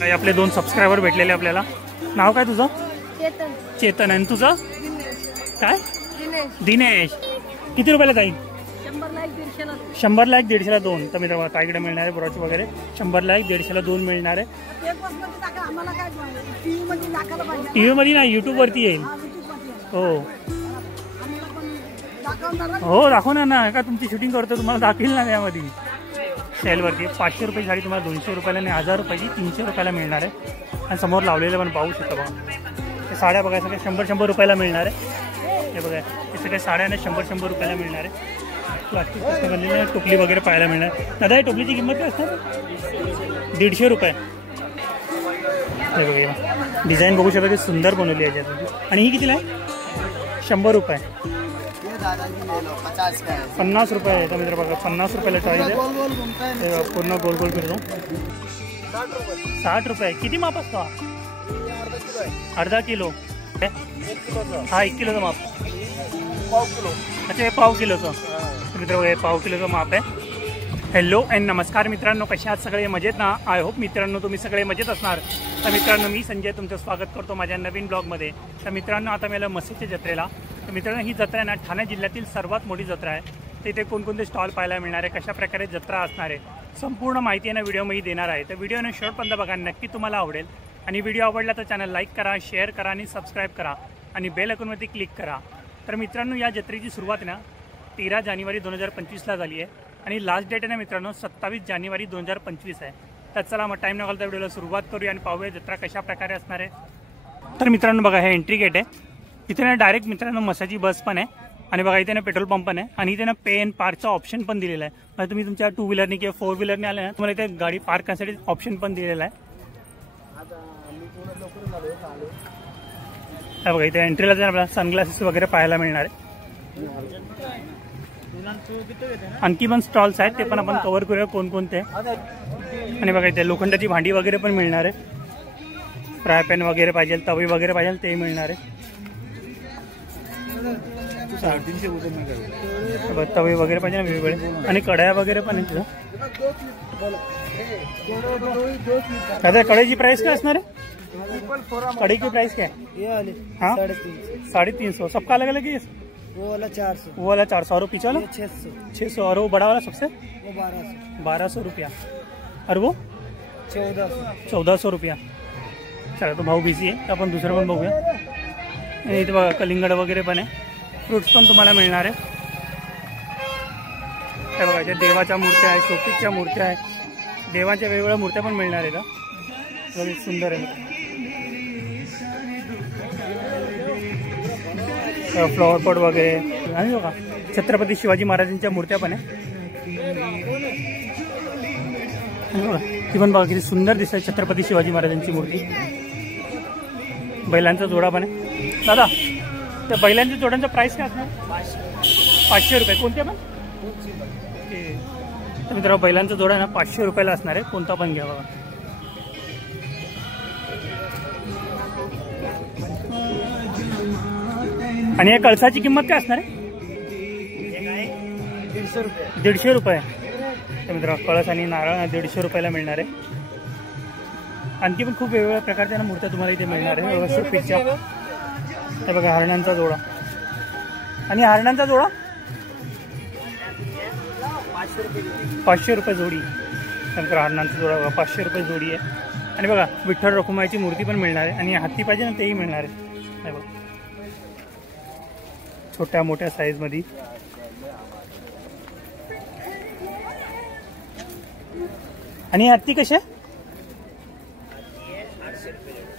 काही आपले 2 सबस्क्रायबर भेटलेले आपल्याला. नाव काय तुझं? चेतन. चेतन. आणि तुझं काय? दिनेश. किती रुपयाला ताई? 100 ला 1 150 ला 2. तर मित्रांनो ताईकडे मिळणार आहे ब्रॉच वगैरे 100 ला 1 150 ला 2 मिळणार आहे. टीव्ही मध्ये नाही, युट्यूब वरती येईल. हो हो दाखवणार ना, का तुमची शूटिंग करतो तुम्हाला दाखवेल ना त्यामध्ये. सेलवरती 500 रुपये साडी तुम्हाला 200 रुपयाला आणि 1000 रुपयाची 300 रुपयाला मिळणार आहे. आणि समोर लावलेलं पण पाहू शकता बघा. हे साड्या बघा सगळ्या 100 रुपयाला मिळणार आहे. हे बघा हे सगळ्या साड्याने 100 रुपयाला मिळणार आहे. प्लास्टिक बनलेली टोपली वगैरे पाहायला मिळणार. दादा या टोपलीची किंमत काय असणार? 150 रुपये. हे बघा डिझाईन बघू शकता, सुंदर बनवली आहे याच्यात. आणि ही कितीला आहे? 100 रुपये. 50 रुपये आहे. तर मित्र बघा 50 रुपयाला चॉईस आहे. पूर्ण गोल गोल फिरतो. 60 रुपये. किती माप असतो? अर्धा किलो. हा 1 किलोचा माप. अच्छा हे पाव किलोचं. मित्र हे पाव किलोचं माप आहे. हॅलो अँड नमस्कार मित्रांनो, कसे आहात सगळे? मजेत ना? आय होप मित्रांनो तुम्ही सगळे मजेत असणार. तर मित्रांनो मी संजय तुमचं स्वागत करतो माझ्या नवीन ब्लॉगमध्ये. तर मित्रांनो आता मला मसेच्या जत्रेला. तर मित्रांनो ही जत्रा आहे ना ठाणे जिल्ह्यातील सर्वात मोठी जत्रा आहे. तिथे कोणकोणते स्टॉल पाहायला मिळणार आहे, कशा प्रकारे जत्रा असणार आहे, संपूर्ण माहिती आहे ना व्हिडिओमध्ये देणार आहे. तर व्हिडिओने शेवटपर्यंत बघा, नक्की तुम्हाला आवडेल. आणि व्हिडिओ आवडला तर चॅनल लाईक करा, शेअर करा आणि सबस्क्राईब करा आणि बेल आयकॉनवरती क्लिक करा. तर मित्रांनो या जत्रेची सुरुवात ना 13 जानेवारी 2025ला झाली आहे आणि लास्ट डेट आहे ना मित्रांनो 27 जानेवारी 2025 आहे. तर चला मग टाईम न घालता व्हिडिओला सुरुवात करूया आणि पाहूया जत्रा कशा प्रकारे असणार आहे. तर मित्रांनो बघा हे एंट्री गेट आहे. इथे ना डायरेक्ट मित्रांनो मसाची बस पण आहे आणि बघा इथे ना पेट्रोल पंप पण आहे आणि इथे ना पे अँड पार्कचा ऑप्शन पण दिलेला आहे. म्हणजे तुम्ही तुमच्या 2 व्हीलरने किंवा 4 व्हीलरने आले ना तुम्हाला इथे गाडी पार्क करण्यासाठी ऑप्शन पण दिलेला आहे. बघा इथे एंट्रीला जर आपल्याला सनग्लासेस वगैरे पाहायला मिळणार आहे. आणखी पण स्टॉल्स आहेत ते पण आपण कव्हर करूया कोणकोणते. आणि बघा इथे लोखंडाची भांडी वगैरे पण मिळणार आहे. फ्राय पॅन वगैरे पाहिजे, तवे वगैरे पाहिजे ते मिळणार आहे. तवे वगैरे पाहिजे ना वेगवेगळे. आणि कढया वगैरे पण आहे. दादा कढईची प्राइस काय असणार आहे? कढ़ी की प्राइस क्या है? हाँ 350. सबका अलग अलग है? वो वाला 400. वो वाला 400 और पीछे वाला 600. और वो बड़ा वाला सबसे वो 1200 रुपया. और वो 1400 रुपया. चला तो भाऊ बिझी आहे तर आपण दुसरं पण बघूया. आणि इथे बघा कलिंगड वगैरे पण आहे. फ्रुट्स पण तुम्हाला मिळणार आहे. हे बघा इथे देवाच्या मूर्त्या आहे, शोपीसच्या मूर्त्या आहे, देवाच्या वेगवेगळ्या मूर्त्या पण मिळणार आहे का. सुंदर आहे. फ्लॉवर पॉट वगैरे आणि बघा छत्रपती शिवाजी महाराजांच्या मूर्त्या पण आहे. बघा ती पण बघा किती सुंदर दिसते छत्रपती शिवाजी महाराजांची मूर्ती. बैलांचा जोडा पण आहे. दादा त्या बैलांच्या जोड्यांचा प्राइस काय असणार? 500 रुपये. कोणत्या पण? तर मित्रांनो बैलांचा जोडा ना 500 रुपयाला असणार आहे. कोणता पण घ्या बघा. आणि या कळसाची किंमत काय असणार आहे? 150 रुपये. तर मित्रांनो कळस आणि नारळ 150 रुपयाला मिळणार आहे. आणखी पण खूप वेगवेगळ्या प्रकारच्या मूर्त्या तुम्हाला इथे मिळणार आहे. व्यवस्थित पिक्चर. हे बघा हरणांचा जोडा. आणि हरणांचा जोडा 500 रुपये जोडी. नंतर हरणांचा जोडा बघा 500 रुपये जोडी आहे. आणि बघा विठ्ठल रखुमाईची मूर्ती पण मिळणार आहे. आणि हत्ती पाहिजे ना तेही मिळणार आहे. हे बघा छोट्या मोठ्या साईज मध्ये. आणि हत्ती कशा?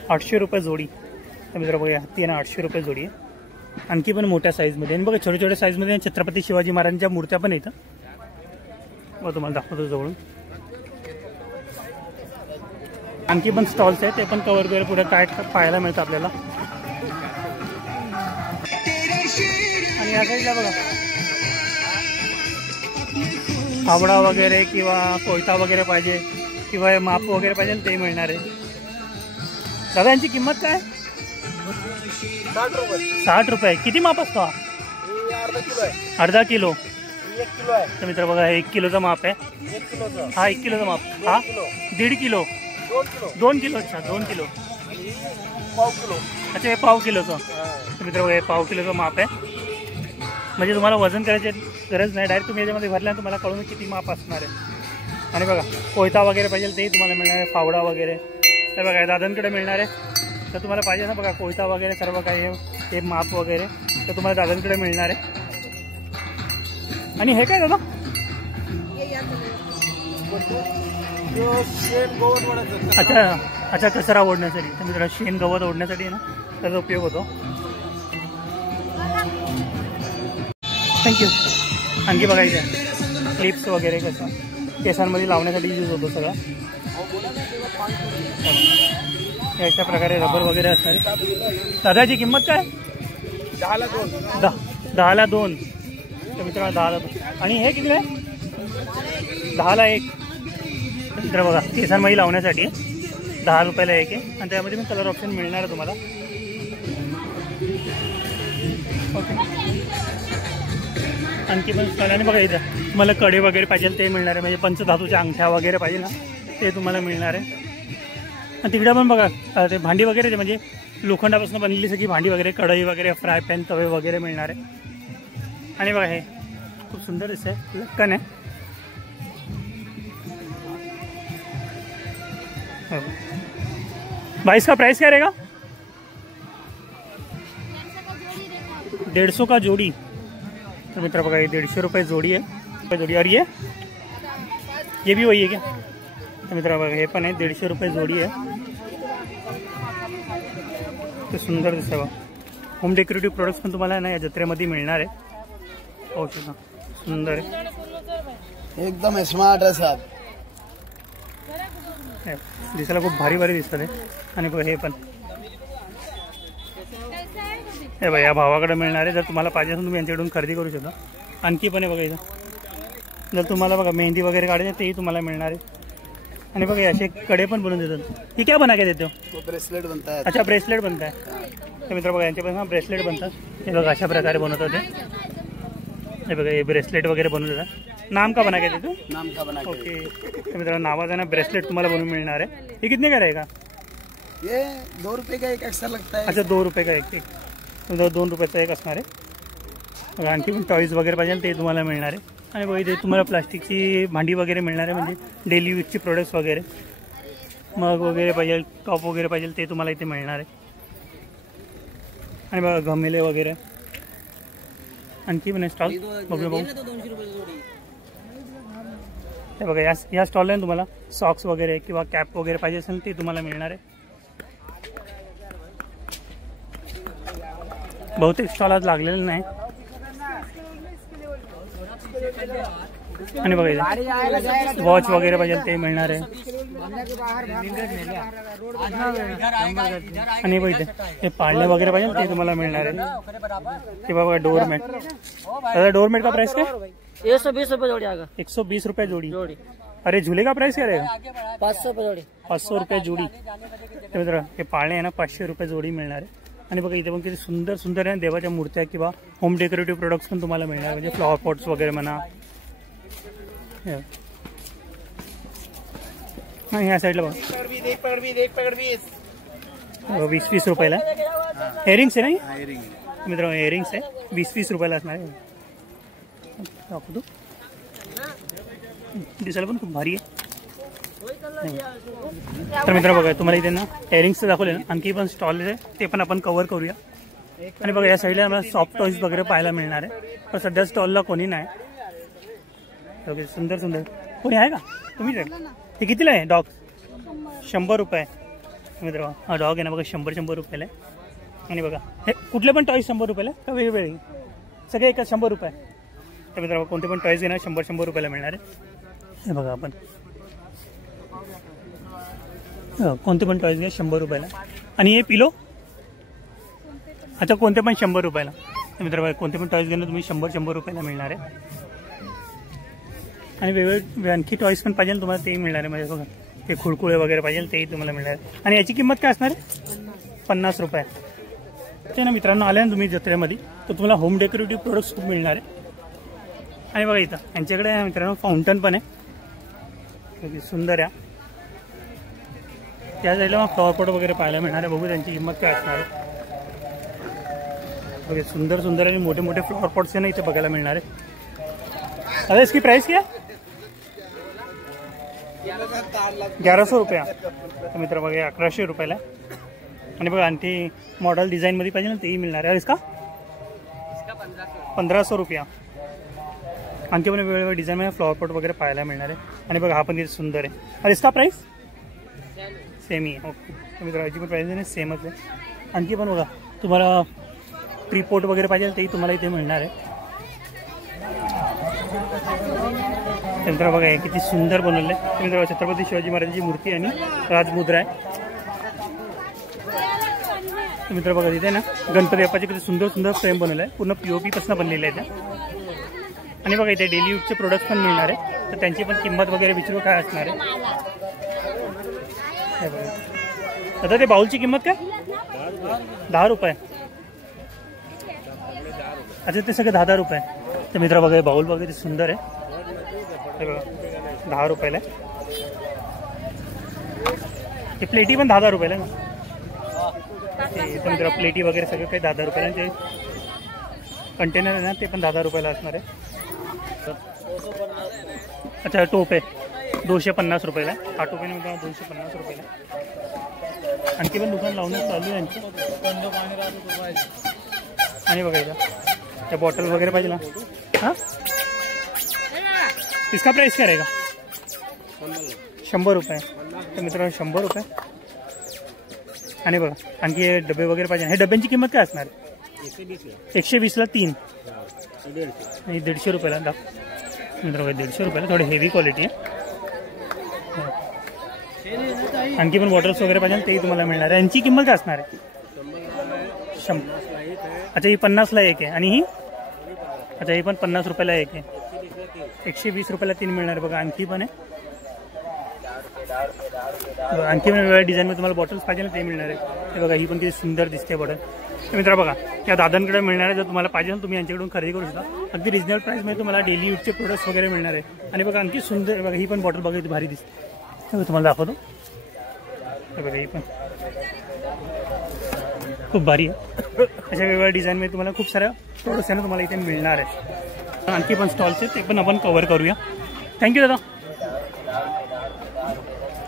800 रुपये जोडी. तर मित्र बघा हत्ती आहे ना 800 रुपये जोडी आहे. आणखी पण मोठ्या साईज मध्ये. आणि बघा छोट्या छोट्या साईज मध्ये छत्रपती शिवाजी महाराजांच्या मूर्त्या पण येतात. मग तुम्हाला दाखवतो जवळून. आणखी पण स्टॉल्स आहेत ते पण कव्हर करून पुढे काय पाहायला मिळतं आपल्याला. आणि या साईडला बघा फावडा वगैरे किंवा कोयता वगैरे पाहिजे किंवा माप वगैरे पाहिजे ते मिळणार आहे. दादा यांची किंमत काय? 60 रुपये. किती माप असतो? अर्धा किलो. तर मित्र बघा 1 किलोचा माप आहे. हा 1 किलोचा माप. हा 1.5 किलो. 2 किलो. अच्छा 2 किलो. पाव किलो. अच्छा हे पाव किलोचं. तर मित्रांनो हे पाव किलोचं माप आहे. म्हणजे तुम्हाला वजन करायची गरज नाही, डायरेक्ट तुम्ही याच्यामध्ये भरल्यानंतर तुम्हाला कळून किती माप असणार आहे. आणि बघा कोयता वगैरे पाहिजे तेही तुम्हाला मिळणार आहे, फावडा वगैरे. तर बघा दादांकडे मिळणार आहे. तर तुम्हाला पाहिजे ना बघा कोयता वगैरे सर्व काही हे माप वगैरे तर तुम्हाला दादांकडे मिळणार आहे. आणि हे काय दादा? अच्छा अच्छा कचरा ओढण्यासाठी. तर मित्रांनो शेण गवत ओढण्यासाठी आहे ना त्याचा उपयोग होतो. थँक्यू. आणखी बघा इथे क्लिप्स वगैरे कसं केसांमध्ये लावण्यासाठी यूज होतो सगळा. अशा प्रकारे रबर वगैरे असणार. दादाची किंमत काय? 10ला 2. 10ला 2. तर मित्रांनो 10ला 2. आणि हे किती आहे? 10ला 1. मित्र बघा केसांमध्ये लावण्यासाठी 10 रुपयाला 1 आहे. आणि त्यामध्ये पण कलर ऑप्शन मिळणार आहे तुम्हाला. ओके. आणखी पण स्टॉल. आणि बघा इथं तुम्हाला कडे वगैरे पाहिजे ते मिळणार आहे. म्हणजे पंचधातूच्या अंगठ्या वगैरे पाहिजे ना ते तुम्हाला मिळणार आहे. आणि तिकडे पण बघा ते भांडी वगैरे ते म्हणजे लोखंडापासून बनलेली सगळी भांडी वगैरे कढई वगैरे फ्राय पॅन तवे वगैरे मिळणार आहे. आणि बघा हे खूप सुंदर दिसतंय. लक्कन आहे. 22 का प्राइस क्या रहेगा? 150 का जोड़ी. तो मित्र बघा 150 रुपये जोड़ी है. जोड़ी. और ये भी वही है क्या? तो मित्र बघा हे पण आहे 150 रुपये जोड़ी आहे. तो सुंदर दिसतं बघा. होम डेकोरेटिव्ह प्रोडक्ट्स पण तुम्हाला ना या जत्रेमध्ये मिळणार आहे. हो शकता. सुंदर आहे एकदम स्मार्ट आहे साहेब. दिसायला खूप भारी भारी दिसतात आहे. आणि हे पण हे बघा या भावाकडे मिळणार आहे. जर तुम्हाला पाहिजे असेल तुम्ही यांच्याकडून खरेदी करू शकता. आणखी पण आहे बघा इथं. जर तुम्हाला बघा मेहंदी वगैरे काढायची तेही तुम्हाला मिळणार आहे. आणि बघा असे कडे पण बनवून देतात. हे क्या बना के देते हो? ब्रेसलेट बनता है. अच्छा ब्रेसलेट बनता है. तर मित्र बघा यांचे पण ब्रेसलेट बनतात. हे बघा अशा प्रकारे बनवतात ते. हे बघा हे ब्रेसलेट वगैरे बनवून देतात. नाम का बना के देते हो? नाम का बना के. ओके. तर मित्रांनो नावाचा ना ब्रेसलेट तुम्हाला बनवून मिळणार आहे. हे कितने का रहेगा? ये 2 रुपये का एक एक्स्ट्रा लगता है. अच्छा 2 रुपये का एक. तुमचा 2 रुपयाचा एक असणार आहे. आणखी पण टॉईज वगैरे पाहिजे ते तुम्हाला मिळणार आहे. आणि बघा इथे तुम्हाला प्लास्टिकची भांडी वगैरे मिळणार आहे. म्हणजे डेली यूजची प्रोडक्ट्स वगैरे मग वगैरे पाहिजे टॉप वगैरे पाहिजे ते तुम्हाला इथे मिळणार आहे. आणि बघा गमेले वगैरे आणखी पण स्टॉल बघूया बघू. हे बघा या स्टॉलला तुम्हाला सॉक्स वगैरे किंवा कॅप वगैरे पाहिजे असेल ते तुम्हाला मिळणार आहे. बहुतेक स्टॉल आज लागलेले नाही. आणि बघा वॉच वगैरे पाहिजे ते मिळणार आहे. आणि बघा हे पाळणे वगैरे पाहिजे ते तुम्हाला मिळणार आहे. किंवा बघा डोरमेट. दादा डोरमेट का प्राइस क्या? 120 रुपये जोड़ी आएगा. 120 रुपये जोड़ी. अरे झूले का प्राइस क्या रहेगा? 500 रुपये जोड़ी. 500 रुपये जोड़ी. तर मित्र हे पाळणे आहे ना 500 रुपये जोडी मिळणार आहे. आणि बघा इथे पण किती सुंदर सुंदर आहे देवाच्या मूर्त्या किंवा होम डेकोरेटिव्ह प्रोडक्ट्स पण तुम्हाला मिळणार. म्हणजे फ्लॉवर पॉट्स वगैरे म्हणा. हां ह्या साईडला बघा 20-20 रुपयाला. इयरिंग्स आहे नाही मित्रांनो. इयरिंग्स आहे 20-20 रुपयाला असणार आहे. दाखवतो. दिसायला पण खूप भारी आहे. तर मित्र बघा तुम्हाला इथे ना इयरिंग्स दाखवले ना. आणखी पण स्टॉल आहे ते पण आपण कव्हर करूया. आणि बघा या साईडला आम्हाला सॉफ्ट टॉईज वगैरे पाहायला मिळणार आहे. पण सध्या स्टॉलला कोणी नाही. ओके सुंदर सुंदर. कोणी आहे का? तुम्हीच आहे. हे कितीला आहे डॉग? 100 रुपये. मित्र हा डॉग आहे ना बघा 100 रुपयाला आहे. आणि बघा हे कुठले पण टॉईज 100 रुपयाला का वेगवेगळे? सगळे एकच 100 रुपये. तर मित्र कोणते पण टॉईज आहे ना 100 रुपयाला मिळणार आहे. हे बघा आपण कोणते पण टॉईज घ्या 100 रुपयाला. आणि हे पिलो अच्छा कोणते पण 100 रुपयाला. मित्र कोणते पण टॉईज घेणं तुम्ही 100 रुपयाला मिळणार आहे. आणि वेगवेगळे आणखी टॉईज पण पाहिजे तुम्हाला तेही मिळणार आहे. म्हणजे बघा ते खुळकुळे वगैरे पाहिजे तेही तुम्हाला मिळणार आहे. आणि याची किंमत काय असणार आहे? 50 रुपये. ते ना मित्रांनो आले ना तुम्ही जत्रेमध्ये तर तुम्हाला होम डेकोरेटिव्ह प्रोडक्ट्स खूप मिळणार आहे. आणि बघा इथं यांच्याकडे मित्रांनो फाउंटन पण आहे सुंदर आहे. त्या साईडला मग फ्लॉवर पॉट वगैरे पाहायला मिळणार आहे. बघू त्यांची किंमत काय असणार आहे. बघा सुंदर सुंदर आणि मोठे मोठे फ्लॉवर पॉट्स आहे ना इथे बघायला मिळणार आहे. अरे इसकी प्राइस क्या 1100 रुपया. तर मित्र बघा 1100 रुपयाला. आणि बघा आणखी मॉडेल डिझाईनमध्ये पाहिजे ना तेही मिळणार आहे. इसका 1500 रुपया. आणखी पण वेगवेगळ्या डिझाईनमध्ये फ्लॉवर पॉट वगैरे पाहायला मिळणार आहे. आणि बघा हा पण किती सुंदर आहे. और इसका प्राइस सेम ही आहे. ओके तर मित्र याची पण प्राइस आहे सेमच आहे. आणखी पण बघा तुम्हाला ट्रीपोर्ट वगैरे पाहिजे तेही तुम्हाला इथे मिळणार आहे. मित्र बघा हे किती सुंदर बनवलं आहे. मित्र छत्रपती शिवाजी महाराजांची मूर्ती आणि राजमुद्रा आहे. मित्र बघा तिथे ना गणपती बाप्पाचे किती सुंदर सुंदर फ्रेम बनवलं आहे. पूर्ण POP पासून बनलेलं आहे त्या. आणि बघा इथे डेली यूजचे प्रोडक्ट्स पण मिळणार आहे. तर त्यांची पण किंमत वगैरे विचारू काय असणार आहे. आता ते बाउलची किंमत काय 10 रुपये. अच्छा ते सगळे 10 रुपये. तर मित्र बघा हे बाउल वगैरे सुंदर आहे. हे बघा 10 रुपयाला आहे. हे प्लेटी पण 10 रुपयाला आहे. तर मित्र प्लेटी वगैरे सगळं काही 10 रुपयाला. ते कंटेनर आहे ना ते पण 10 रुपयाला असणार आहे. अच्छा टोप आहे 250 रुपयाला. हा टोप आहे मित्रांनो 250 रुपयाला. आणखी पण दुकान लावणं चालू आहे आणखी. आणि बघा इथं त्या बॉटल वगैरे पाहिजे ना. हां इसका प्राइस क्या रहेगा 100 रुपये. तर मित्रांनो 100 रुपये. आणि बघा आणखी हे डबे वगैरे पाहिजे. हे डब्यांची किंमत काय असणार 120ला 3 आणि 150 रुपयाला. मित्रांनो 150 रुपयाला. थोडी हेवी क्वालिटी आहे. आणखी पण बॉटल्स वगैरे पाहिजे तेही तुम्हाला मिळणार आहे. यांची किंमत काय असणार आहे 100. अच्छा ही 50ला एक आहे. आणि ही अच्छा ही पण 50 रुपयाला एक आहे. 120 रुपयाला 3 मिळणार आहे. बघा आणखी पण आहे. आणखी पण वेगवेगळ्या डिझाईनमध्ये तुम्हाला बॉटल्स पाहिजे ना ते मिळणार आहे. हे बघा ही पण किती सुंदर दिसते बॉटल. मित्र बघा या दादांकडे मिळणार आहे. जर तुम्हाला पाहिजे ना तुम्ही यांच्याकडून खरेदी करू शकता. अगदी रिजनेबल प्राईसमध्ये तुम्हाला डेली यूजचे प्रोडक्ट्स वगैरे मिळणार आहे. आणि बघा आणखी सुंदर बघा ही पण बॉटल बघा भारी दिसते. तुम्हाला दाखवतो. हे बघा ही पण खूप भारी आहे. अशा वेगवेगळ्या डिझाईनमध्ये तुम्हाला खूप साऱ्या प्रोडक्ट्स आहे ना तुम्हाला इथे मिळणार आहे. आणखी पण स्टॉल्स आहेत ते पण आपण कव्हर करूया. थँक्यू दादा.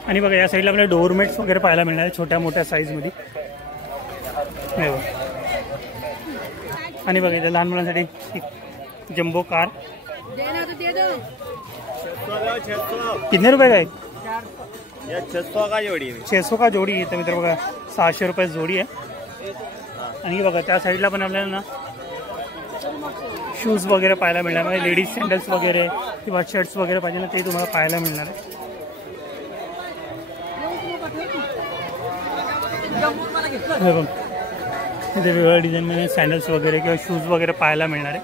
आणि बघा या साईडला आपल्याला डोअरमेट्स वगैरे पाहायला मिळणार आहे छोट्या मोठ्या साईजमध्ये. आणि बघा इथे लहान मुलांसाठी जम्बो कार. कितने रुपये का आहे 600 का जोडी. तर मित्र बघा 600 रुपये जोडी आहे. आणि बघा त्या साईडला पण आपल्याला ना शूज वगैरे पाहायला मिळणार आहे. लेडीज सँडल्स वगैरे किंवा शर्ट्स वगैरे पाहिजे ना ते तुम्हाला पाहायला मिळणार आहे. इथे वेगवेगळ्या डिझाईनमध्ये सँडल्स वगैरे किंवा शूज वगैरे पाहायला मिळणार आहे.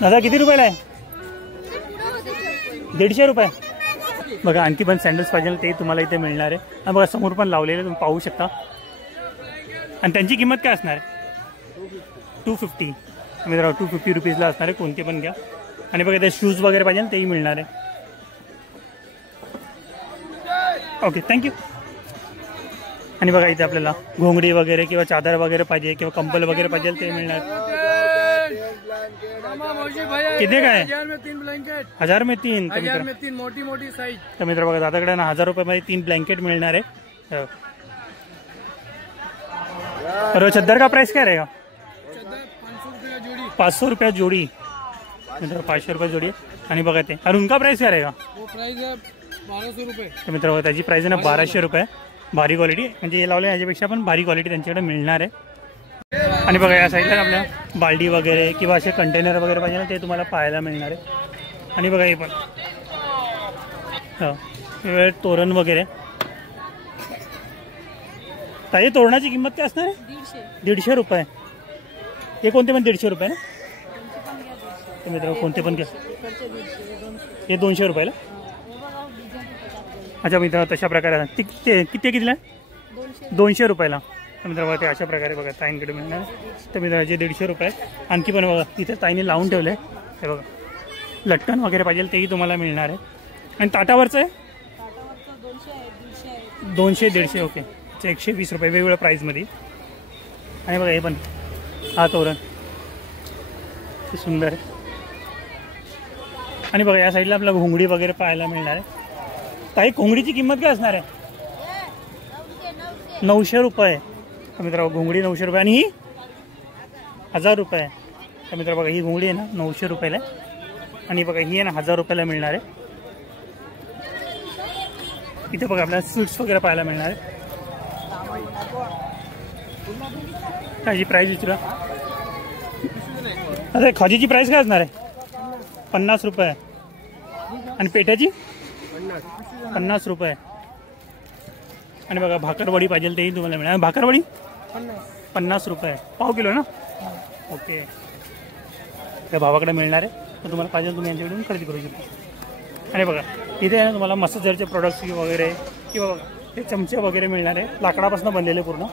दादा किती रुपयाला आहे 150 रुपये. बघा आणखी पण सँडल्स पाहिजे ते तुम्हाला इथे मिळणार आहे. आणि बघा समोर पण लावलेले तुम्ही पाहू शकता. आणि त्यांची किंमत काय असणार आहे 250. मित्र 250 रुपीजला असणार आहे. कोणते पण घ्या. आणि बघा ते शूज वगैरे पाहिजे तेही मिळणार आहे. Okay thank you. आणि बघा इथे आपल्याला घोंगडी वगैरे किंवा चादर वगैरे पाहिजे किंवा कंबल वगैरे पाहिजे ते मिळणार. किती काय 1000 में 3. मोठी मोठी साईज. तर मित्र बघा दादाकडे ना 1000 रुपये मध्ये 3 ब्लँकेट मिळणार आहे. और चद्दर का प्राइस क्या रहेगा 500 रुपया जोड़ी. मित्र 500 रुपये जोड़ी आहे. आणि बघा ते और उनका प्राइस क्या रहेगा 1200 रुपये. तर मित्र बघा त्याची प्राइस आहे ना 1200 रुपये. भारी क्वालिटी म्हणजे हे लावले याच्यापेक्षा पण भारी क्वालिटी त्यांच्याकडे मिळणार आहे. आणि बघा या साईडला आपल्याला बाल्डी वगैरे किंवा असे कंटेनर वगैरे पाहिजे ना ते तुम्हाला पाहायला मिळणार आहे. आणि बघा हे पण तोरण वगैरे. ताई तोरणाची किंमत काय असणार आहे 150 रुपये. हे कोणते पण 150 रुपये ना. तर मित्र कोणते पण घ्या. हे 200 रुपयाला. अच्छा मित्र तशा प्रकारे किती कितीला 200 रुपयाला. तर मित्र बघा ते अशा प्रकारे बघा ताईंकडे मिळणार. तर मित्राचे 150 रुपये. आणखी पण बघा तिथे ताईने लावून ठेवले हे बघा लटकन वगैरे पाहिजे तेही तुम्हाला मिळणार आहे. आणि ताटावरचं आहे 200 150 ओके. 120 रुपये वेगवेगळ्या प्राईजमध्ये. आणि बघा हे पण हा तोरण ते सुंदर आहे. आणि बघा या साईडला आपल्याला घोंगडी वगैरे पाहायला मिळणार आहे. ताई घोंगडीची किंमत काय असणार आहे? 900 रुपये. तर मित्र घोंगडी 900 रुपये. आणि ही 1000 रुपये. तर मित्र बघा ही घोंगडी आहे ना 900 रुपयाला आहे. आणि बघा ही आहे ना 1000 रुपयाला मिळणार आहे. इथे बघा आपल्याला स्वीट्स वगैरे पाहायला मिळणार आहे. त्याची प्राईस विचारा. अरे खाजीची प्राईस काय असणार आहे? 50 रुपये. आणि पेट्याची 50 रुपये. आणि बघा भाकरवडी पाहिजे तेही तुम्हाला मिळणार. भाकरवडी 50 रुपये. पाव किलो ना. ओके. त्या भावाकडे मिळणार आहे. तर तुम्हाला पाहिजे तुम्ही यांच्याकडून खरेदी करू शकता. आणि बघा इथे आहे ना तुम्हाला मसाजरचे प्रोडक्ट्स वगैरे किंवा बघा हे चमचे वगैरे मिळणार आहे. लाकडापासून बनलेले पूर्ण.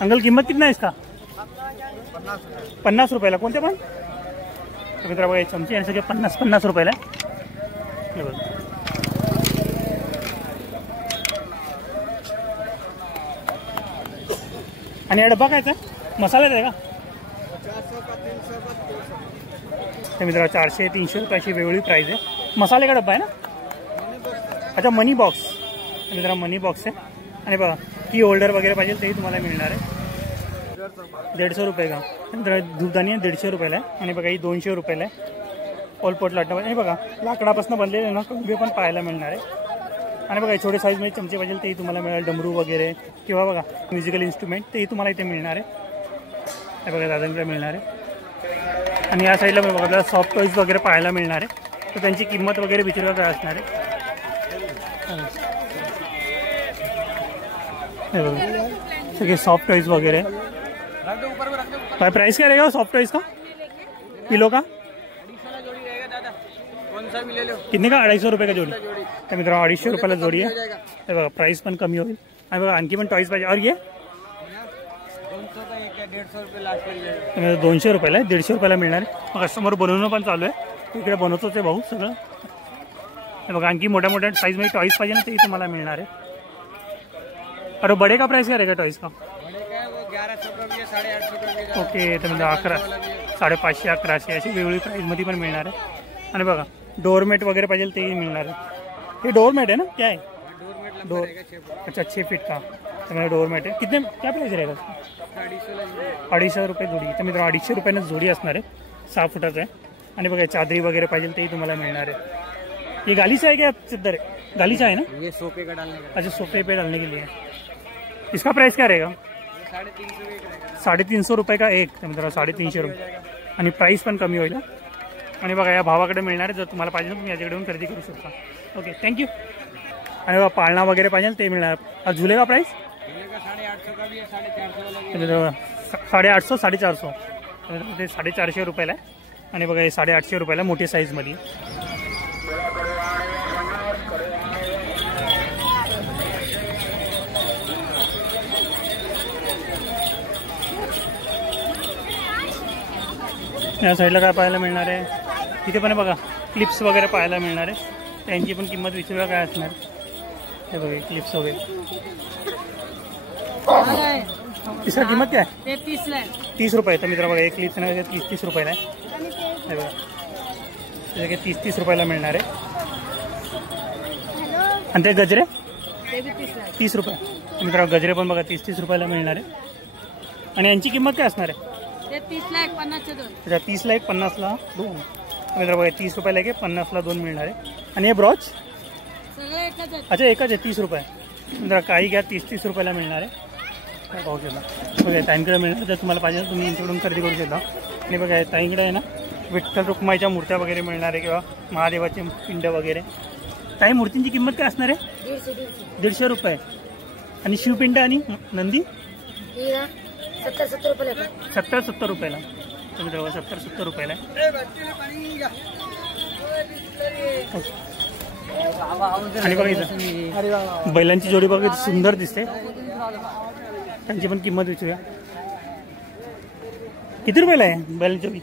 अंकल किंमत किती आहे इसका? 50 रुपयाला. कोणते पण? तर मित्र बघा हे चमचे आणि सगळे 50 रुपयाला आहे. हे बघा आणि हा डब्बा कायचा मसाल्याचा आहे का? तर मित्र 400 300 रुपयाची वेगळी प्राईस आहे. मसाले का डब्बा आहे ना. अच्छा मनी बॉक्स. मित्र मनी बॉक्स आहे. आणि बघा की होल्डर वगैरे पाहिजे तेही तुम्हाला मिळणार आहे. 150 रुपये का. मित्र धूपदाणी 150 रुपयाला आहे. आणि बघा ही 200 रुपयाला आहे. ऑलपोट लाटा. आणि बघा लाकडापासून बनलेले ना कंबे पण पाहायला मिळणार आहे. आणि बघा छोटे साईजमध्ये चमचे पाहिजे तेही तुम्हाला मिळेल. डमरू वगैरे किंवा बघा म्युझिकल इन्स्ट्रुमेंट तेही तुम्हाला इथे मिळणार आहे. हे बघा दादांकडे मिळणार आहे. आणि या साईडला बघा आपल्याला सॉफ्ट टॉईज वगैरे पाहायला मिळणार आहे. तर त्यांची किंमत वगैरे विचारवा काय असणार आहे. हे बघा सगळे सॉफ्ट टॉईज वगैरे. काय प्राइस क्या रहेगा सॉफ्ट टॉईज का? किलो का कितने का? 250 रुपये का जोड़ी. तर मित्रांनो 250 रुपयाला जोडी आहे. हे बघा प्राइस पण कमी होईल. आणि बघा आणखी पण टॉईज पाहिजे. और ये 200 रुपयाला आहे. 150 रुपयाला मिळणार आहे. मग समोर बनवणं पण चालू आहे. इकडे बनवतोच आहे भाऊ सगळं. हे बघा आणखी मोठ्या मोठ्या साईजमध्ये टॉईज पाहिजे ना तेही तुम्हाला मिळणार आहे. अरे बडे का प्राइस क्या रहेगा टॉईज का? ओके. तर म्हणजे 11 550 1100 अशी वेगवेगळी प्राईजमध्ये पण मिळणार आहे. आणि बघा डोरमेट वगैरे पाहिजे तेही मिळणार आहे. हे डोरमेट आहे ना क्या आहे? डोर अच्छा 6 फीट का. तर मला डोरमेट आहे. कितने क्या प्राइस रहेगा? 250 रुपये जोडी. तर मित्रांनो 250 रुपयानं जोडी असणार आहे. 6 फुटाचं आहे. आणि बघा चादरी वगैरे पाहिजे तेही तुम्हाला मिळणार आहे. ये गालीचा है क्या चादर है? गालीचा है ना. ये सोफे का डालने का. अच्छा सोफे पे डालने के लिए. इसका प्राइस क्या रहेगा? 350 रुपये का एक. तर मित्रांनो 350 रुपये. आणि प्राइस पण कमी होईल. आणि बघा या भावाकडे मिळणार आहे. जर तुम्हाला पाहिजे तुम्ही याच्याकडून खरेदी करू शकता. Okay thank you. आणि बघा पाळणा वगैरे पाहिजे ते मिळणार. झुले का प्राइस? 850 450. ते 450 रुपयाला आहे. आणि बघा हे 850 रुपयाला मोठी साईजमध्ये. या साईडला काय पाहायला मिळणार आहे? इथे पण बघा क्लिप्स वगैरे पाहायला मिळणार आहे. त्यांची पण किंमत विचारूया काय असणार. हे बघा क्लिप्स वगैरे. इसका किंमत क्या है? 30 रुपये. तर मित्र बघा एक क्लिप्स ना 30 रुपयाला आहे. हे बघा त्याचे 30 रुपयाला मिळणार आहे. आणि ते गजरे 30 रुपये. मित्र गजरे पण बघा 30 रुपयाला मिळणार आहे. आणि यांची किंमत काय असणार आहे? 30ला 1 50चे 2. अच्छा 30ला 1 50ला 2. मित्र बघा 30 रुपयाला एक 50ला 2 मिळणार आहे. आणि हे ब्रॉच अच्छा एकच आहे 30 रुपये. मित्र काही घ्या 30 रुपयाला मिळणार आहे. पाहू शकता. बघा ताईंकडे मिळणार. जर तुम्हाला पाहिजे तुम्ही यांच्याकडून खरेदी करू शकता. आणि बघा ताईंकडे आहे ना विठ्ठल रुक्माईच्या मूर्त्या वगैरे मिळणार आहे किंवा महादेवाचे पिंड वगैरे. ताई मूर्तींची किंमत काय असणार आहे? 150 रुपये. आणि शिवपिंड आणि नंदी 70 रुपयाला. 70 रुपयाला. तुम्ही तेव्हा 70 रुपयाला आहे. आणि बघा इथं बैलांची जोडी बघा सुंदर दिसते. त्यांची पण किंमत विचारूया. किती रुपयाला आहे बैलांची जोडी?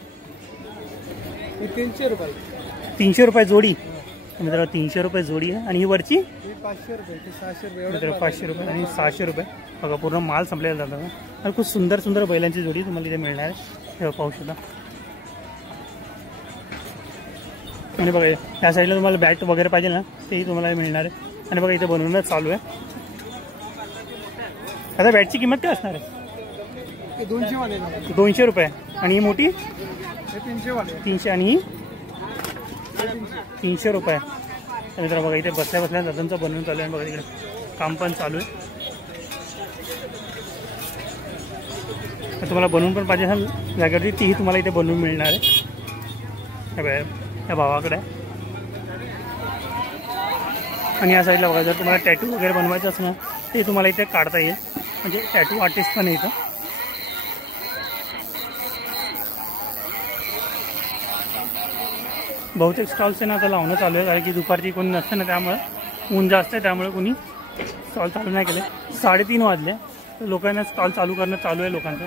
300 रुपये. 300 रुपये जोडी. मित्रांनो 300 रुपये जोडी आहे. आणि ही वरची 500 रुपये ते 600 रुपये मित्रांनो 500 रुपये आणि 600 रुपये. बघा पूर्ण माल संपलेला जातो. आणि खूप सुंदर सुंदर बैलांची जोडी तुम्हाला इथे मिळणार आहे. हे पाहू शकता. आणि बघा या साईडला तुम्हाला बॅट वगैरे पाहिजे ना तेही तुम्हाला मिळणार आहे. आणि बघा इथे बनवूनच चालू आहे. आता बॅटची किंमत काय असणार आहे? 200 वाले 200 रुपये. आणि ही मोठी 300 वाले 300 आणि ही 300 रुपये. मित्रांनो बघा इथे बसल्या बसल्या दादांचं बनवून चालू आहे. बघा तिकडे काम पण चालू आहे. तुम्हाला बनवून पण पाहिजे असेल जागेवरती तीही तुम्हाला इथे बनवून मिळणार आहे. या भावाकडे. आणि या साईडला बघा जर तुम्हाला टॅटू वगैरे बनवायचं असं ना ते तुम्हाला इथे काढता येईल. म्हणजे टॅटू आर्टिस्ट पण आहे इथं. बहुतेक स्टॉल्स आहे ना आता लावणं चालू आहे. कारण की दुपारची कोणी नसतं ना त्यामुळे ऊन जास्त आहे. त्यामुळे कोणी स्टॉल चालू नाही केले. 3:30 वाजले तर लोकांना स्टॉल चालू करणं चालू आहे लोकांचं.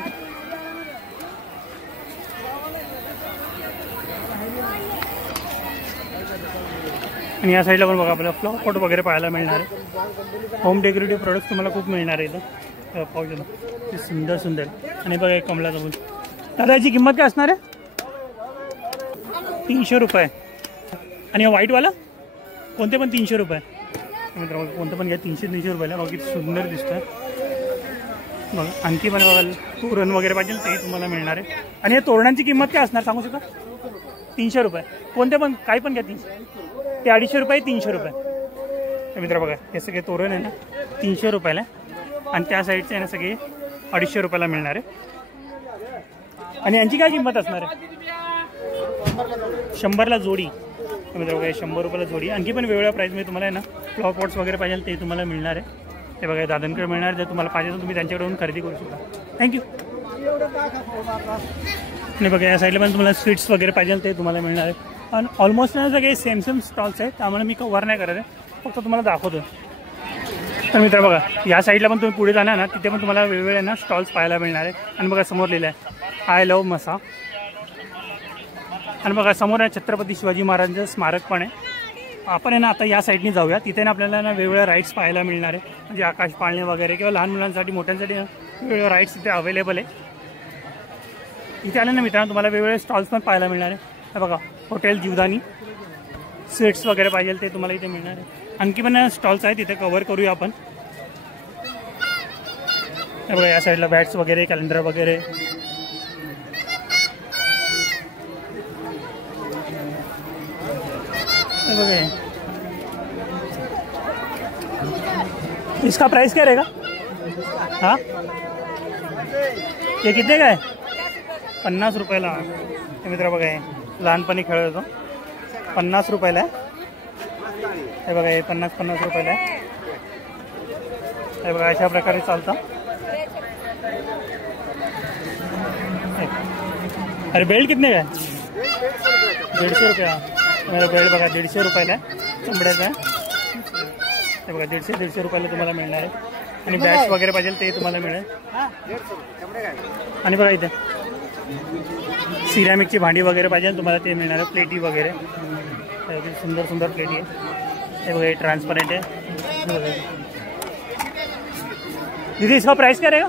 आणि या साईडला पण बघा आपल्याला फ्लॉवर पॉट वगैरे पाहायला मिळणार आहे. होम डेकोरेटिव्ह प्रोडक्ट्स तुम्हाला खूप मिळणार आहे इथं. पाहू शकता ते सुंदर सुंदर. आणि बघा एक कमलाचा फूल. दादा याची किंमत काय असणार आहे? 300 रुपये. आणि व्हाईटवाला कोणते पण 300 रुपये. मित्रांनो कोणतं पण घ्या 300 रुपयाला. बघा किती सुंदर दिसतं. मग आणखी पण बघा तोरण वगैरे पाहिजे तेही तुम्हाला मिळणार आहे. आणि या तोरणांची किंमत काय असणार सांगू शकता? 300 रुपये. कोणते पण काही पण घ्या 300. ते 250 रुपये 300 रुपये. मित्र बघा हे सगळे तोरण आहे ना 300 रुपयाला. आणि त्या साईडचे आहे ना सगळे 250 रुपयाला मिळणार आहे. आणि यांची काय किंमत असणार आहे? 100ला जोडी. मित्र बघा 100 रुपयाला जोडी. आणखी पण वेगवेगळ्या प्राईजमध्ये तुम्हाला आहे ना फ्लॉवर पॉट्स वगैरे पाहिजे ते तुम्हाला मिळणार आहे. ते बघा दादांकडे मिळणार. जर तुम्हाला पाहिजे तर तुम्ही त्यांच्याकडून खरेदी करू शकता. थँक्यू. आणि बघा या साईडला पण तुम्हाला स्वीट्स वगैरे पाहिजे ते तुम्हाला मिळणार आहे. आणि ऑलमोस्ट ना सगळे सेम स्टॉल्स आहेत. त्यामुळे मी कव्हर नाही करत आहे. फक्त तुम्हाला दाखवतो. तर मित्र बघा या साईडला पण तुम्ही पुढे जाणार ना तिथे पण तुम्हाला वेगवेगळे ना स्टॉल्स पाहायला मिळणार आहेत. आणि बघा समोर लिहिलं आहे आय लव्ह मसा. आणि बघा समोर आहे छत्रपती शिवाजी महाराजांचं स्मारक पण आहे. आपण आहे ना आता या साईडनी जाऊया. तिथे ना आपल्याला ना वेगवेगळ्या राईड्स पाहायला मिळणार आहे. म्हणजे आकाश पाळणे वगैरे किंवा लहान मुलांसाठी मोठ्यांसाठी वेगवेगळ्या राईड्स इथे अवेलेबल आहे. इथे आले ना मित्रांनो तुम्हाला वेगवेगळे स्टॉल्स पण पाहायला मिळणार आहे. हे बघा हॉटेल जीवदानी स्वीट्स वगैरे पाहिजे ते तुम्हाला इथे मिळणार आहे. आणखी पण स्टॉल्स आहेत तिथे कव्हर करूया आपण. हे बघा या साईडला बॅट्स वगैरे कॅलेंडर वगैरे. इसका प्राइस क्या रहेगा? हाँ ये कितने का है? 50 रुपयाला. मित्र बघा हे लहानपणी खेळत होतो. 50 रुपयाला आहे. हे बघा हे 50 रुपयाला आहे. हे बघा अशा प्रकारे चालतं. अरे बेल्ट कितने का है? 150 रुपया. मेरा बेल्ट बघा 150 रुपयाला आहे. चमड्याचा आहे. हे बघा 150 रुपयाला तुम्हाला मिळणार आहे. आणि बॅग्स वगैरे पाहिजे ते तुम्हाला मिळेल. आणि बघा इथे सिरॅमिकची भांडी वगैरे पाहिजे तुम्हाला ते मिळणार आहे. प्लेटी वगैरे सुंदर सुंदर प्लेटी आहे. हे बघा ट्रान्सपरेंट आहे. दीदी इसका प्राइस क्या रहेगा?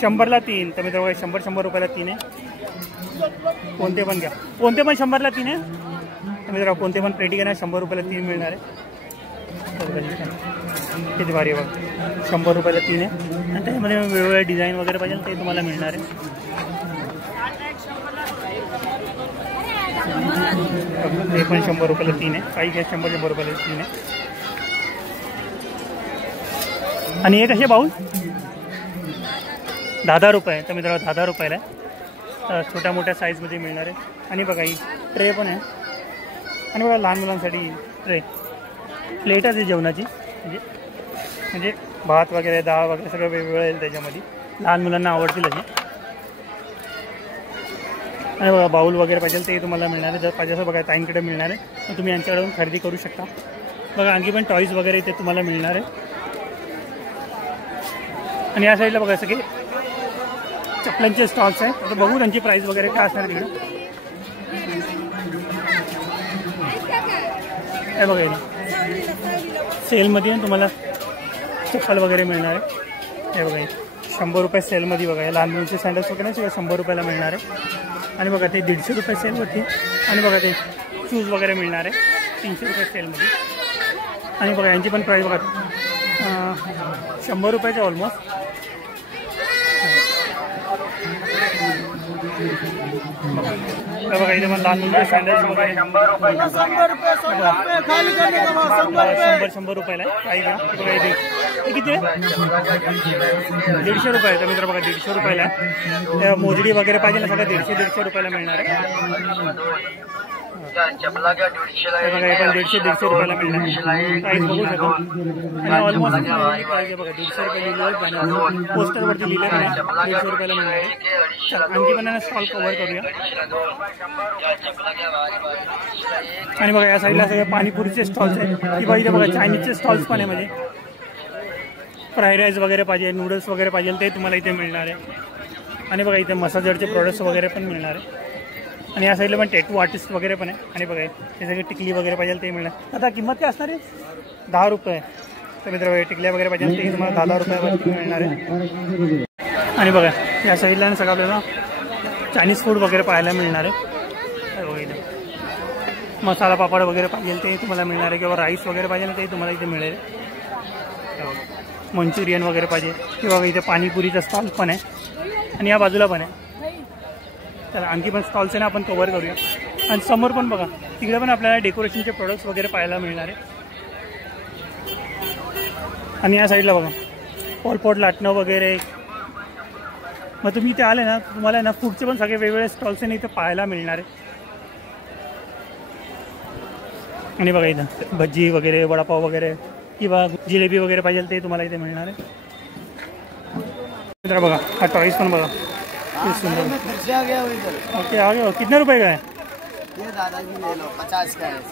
100ला 3. तर मित्र बघा 100 रुपयाला 3 आहे. कोणते पण घ्या. कोणते पण 100ला 3 आहे. मित्र कोणते पण प्लेटी घ्या 100 रुपयाला 3 मिळणार आहे. किती भारी आहे बघा 100 रुपयाला 3 आहे. आणि त्यामध्ये वेगवेगळे डिझाईन वगैरे पाहिजे ते तुम्हाला मिळणार आहे. हे पण 100 रुपयाला 3 आहे. काही घ्या 100 रुपयाला 3 आहे. आणि हे कसे बाऊल 10 रुपये. तर मित्रांनो 10 रुपयाला आहे. छोट्या मोठ्या साईजमध्ये मिळणार आहे. आणि बघा ही ट्रे पण आहे. आणि बघा लहान मुलांसाठी ट्रे प्लेटच आहे जेवणाची. म्हणजे भात वगैरे डाळ वगैरे सगळं वेगवेगळं येईल त्याच्यामध्ये. लहान मुलांना आवडतील अशी. आणि बघा बाऊल वगैरे पाहिजे ते तुम्हाला मिळणार आहे. जर पाहिजे असं बघा ताईंकडे मिळणार आहे तर तुम्ही यांच्याकडून खरेदी करू शकता. बघा आणखी पण टॉईज वगैरे इथे तुम्हाला मिळणार आहे. आणि या साईडला बघा सगळे चप्पलांचे स्टॉल्स आहे. तर बघू त्यांची प्राईस वगैरे काय असणार तिकडे. हे बघा इथे सेलमध्ये तुम्हाला चप्पल वगैरे मिळणार आहे. हे बघा 100 रुपये सेलमध्ये बघा. लहान मुलांचे सँडल्स वगैरे 100 रुपयाला मिळणार आहे. आणि बघा ते 150 रुपये सेलवरती. आणि बघा ते शूज वगैरे मिळणार आहे 300 रुपये सेलमध्ये. आणि बघा यांची पण प्राईस बघा 100 रुपयाचे ऑलमोस्ट. बघा इथे पण लहान मुलांचे सँडल्स वगैरे 100 रुपयाला आहे. काही घ्या बघा इथे हे किती आहे 150 रुपयाचं मित्र बघा 150 रुपयाला आहे. मोजडी वगैरे पाहिजे ना सगळं 150 रुपयाला मिळणार आहे. बघा हे पण 150 रुपयाला मिळणार प्राईस बघू शकतो. आणि ऑलमोस्ट पाहिजे बघा 150 रुपये लिहिलेलं पोस्टरवरती लिहिलेलं आहे 150 रुपयाला मिळणार आहे. आणखी पण स्टॉल कव्हर करूया. आणि बघा या साईडला सगळे पाणीपुरीचे स्टॉल्स आहेत किंवा इथे बघा चायनीजचे स्टॉल्स पण आहे. म्हणजे फ्राईड राईस वगैरे पाहिजे नूडल्स वगैरे पाहिजे ते तुम्हाला इथे मिळणार आहे. आणि बघा इथे मसाजरचे प्रोडक्ट्स वगैरे पण मिळणार आहे. आणि या साईडला पण टॅटू आर्टिस्ट वगैरे पण आहे. आणि बघा हे सगळे टिकली वगैरे पाहिजे ते मिळणार. आता किंमत काय असणार आहे 10 रुपये. तर मित्र टिकल्या वगैरे पाहिजे ते तुम्हाला 10 रुपयावरती मिळणार आहे. आणि बघा या साईडला सगळं आपल्याला चायनीज फूड वगैरे पाहायला मिळणार आहे. बघा इथे मसाला पापड वगैरे पाहिजे ते तुम्हाला मिळणार आहे. किंवा राईस वगैरे पाहिजे ना ते तुम्हाला इथे मिळेल. मंचुरियन वगैरे पाहिजे किंवा इथे पाणीपुरीचा स्टॉल पण आहे. आणि या बाजूला पण आहे. तर आणखी पण स्टॉल्स आहे ना आपण कव्हर करूया. आणि समोर पण बघा तिकडे पण आपल्याला डेकोरेशनचे प्रोडक्ट्स वगैरे पाहायला मिळणार आहे. आणि या साईडला बघा पोलपोट लाटणं वगैरे. मग तुम्ही इथे आले ना तुम्हाला ना फूडचे पण सगळे वेगवेगळे स्टॉल्स आहे इथे पाहायला मिळणार आहे. आणि बघा इथं भजी वगैरे वडापाव वगैरे किंवा जिलेबी वगैरे पाहिजे ते तुम्हाला इथे मिळणार आहे. मित्र बघा हा टॉईस पण बघा किती सुंदर. ओके आ गया. कितने रुपये का है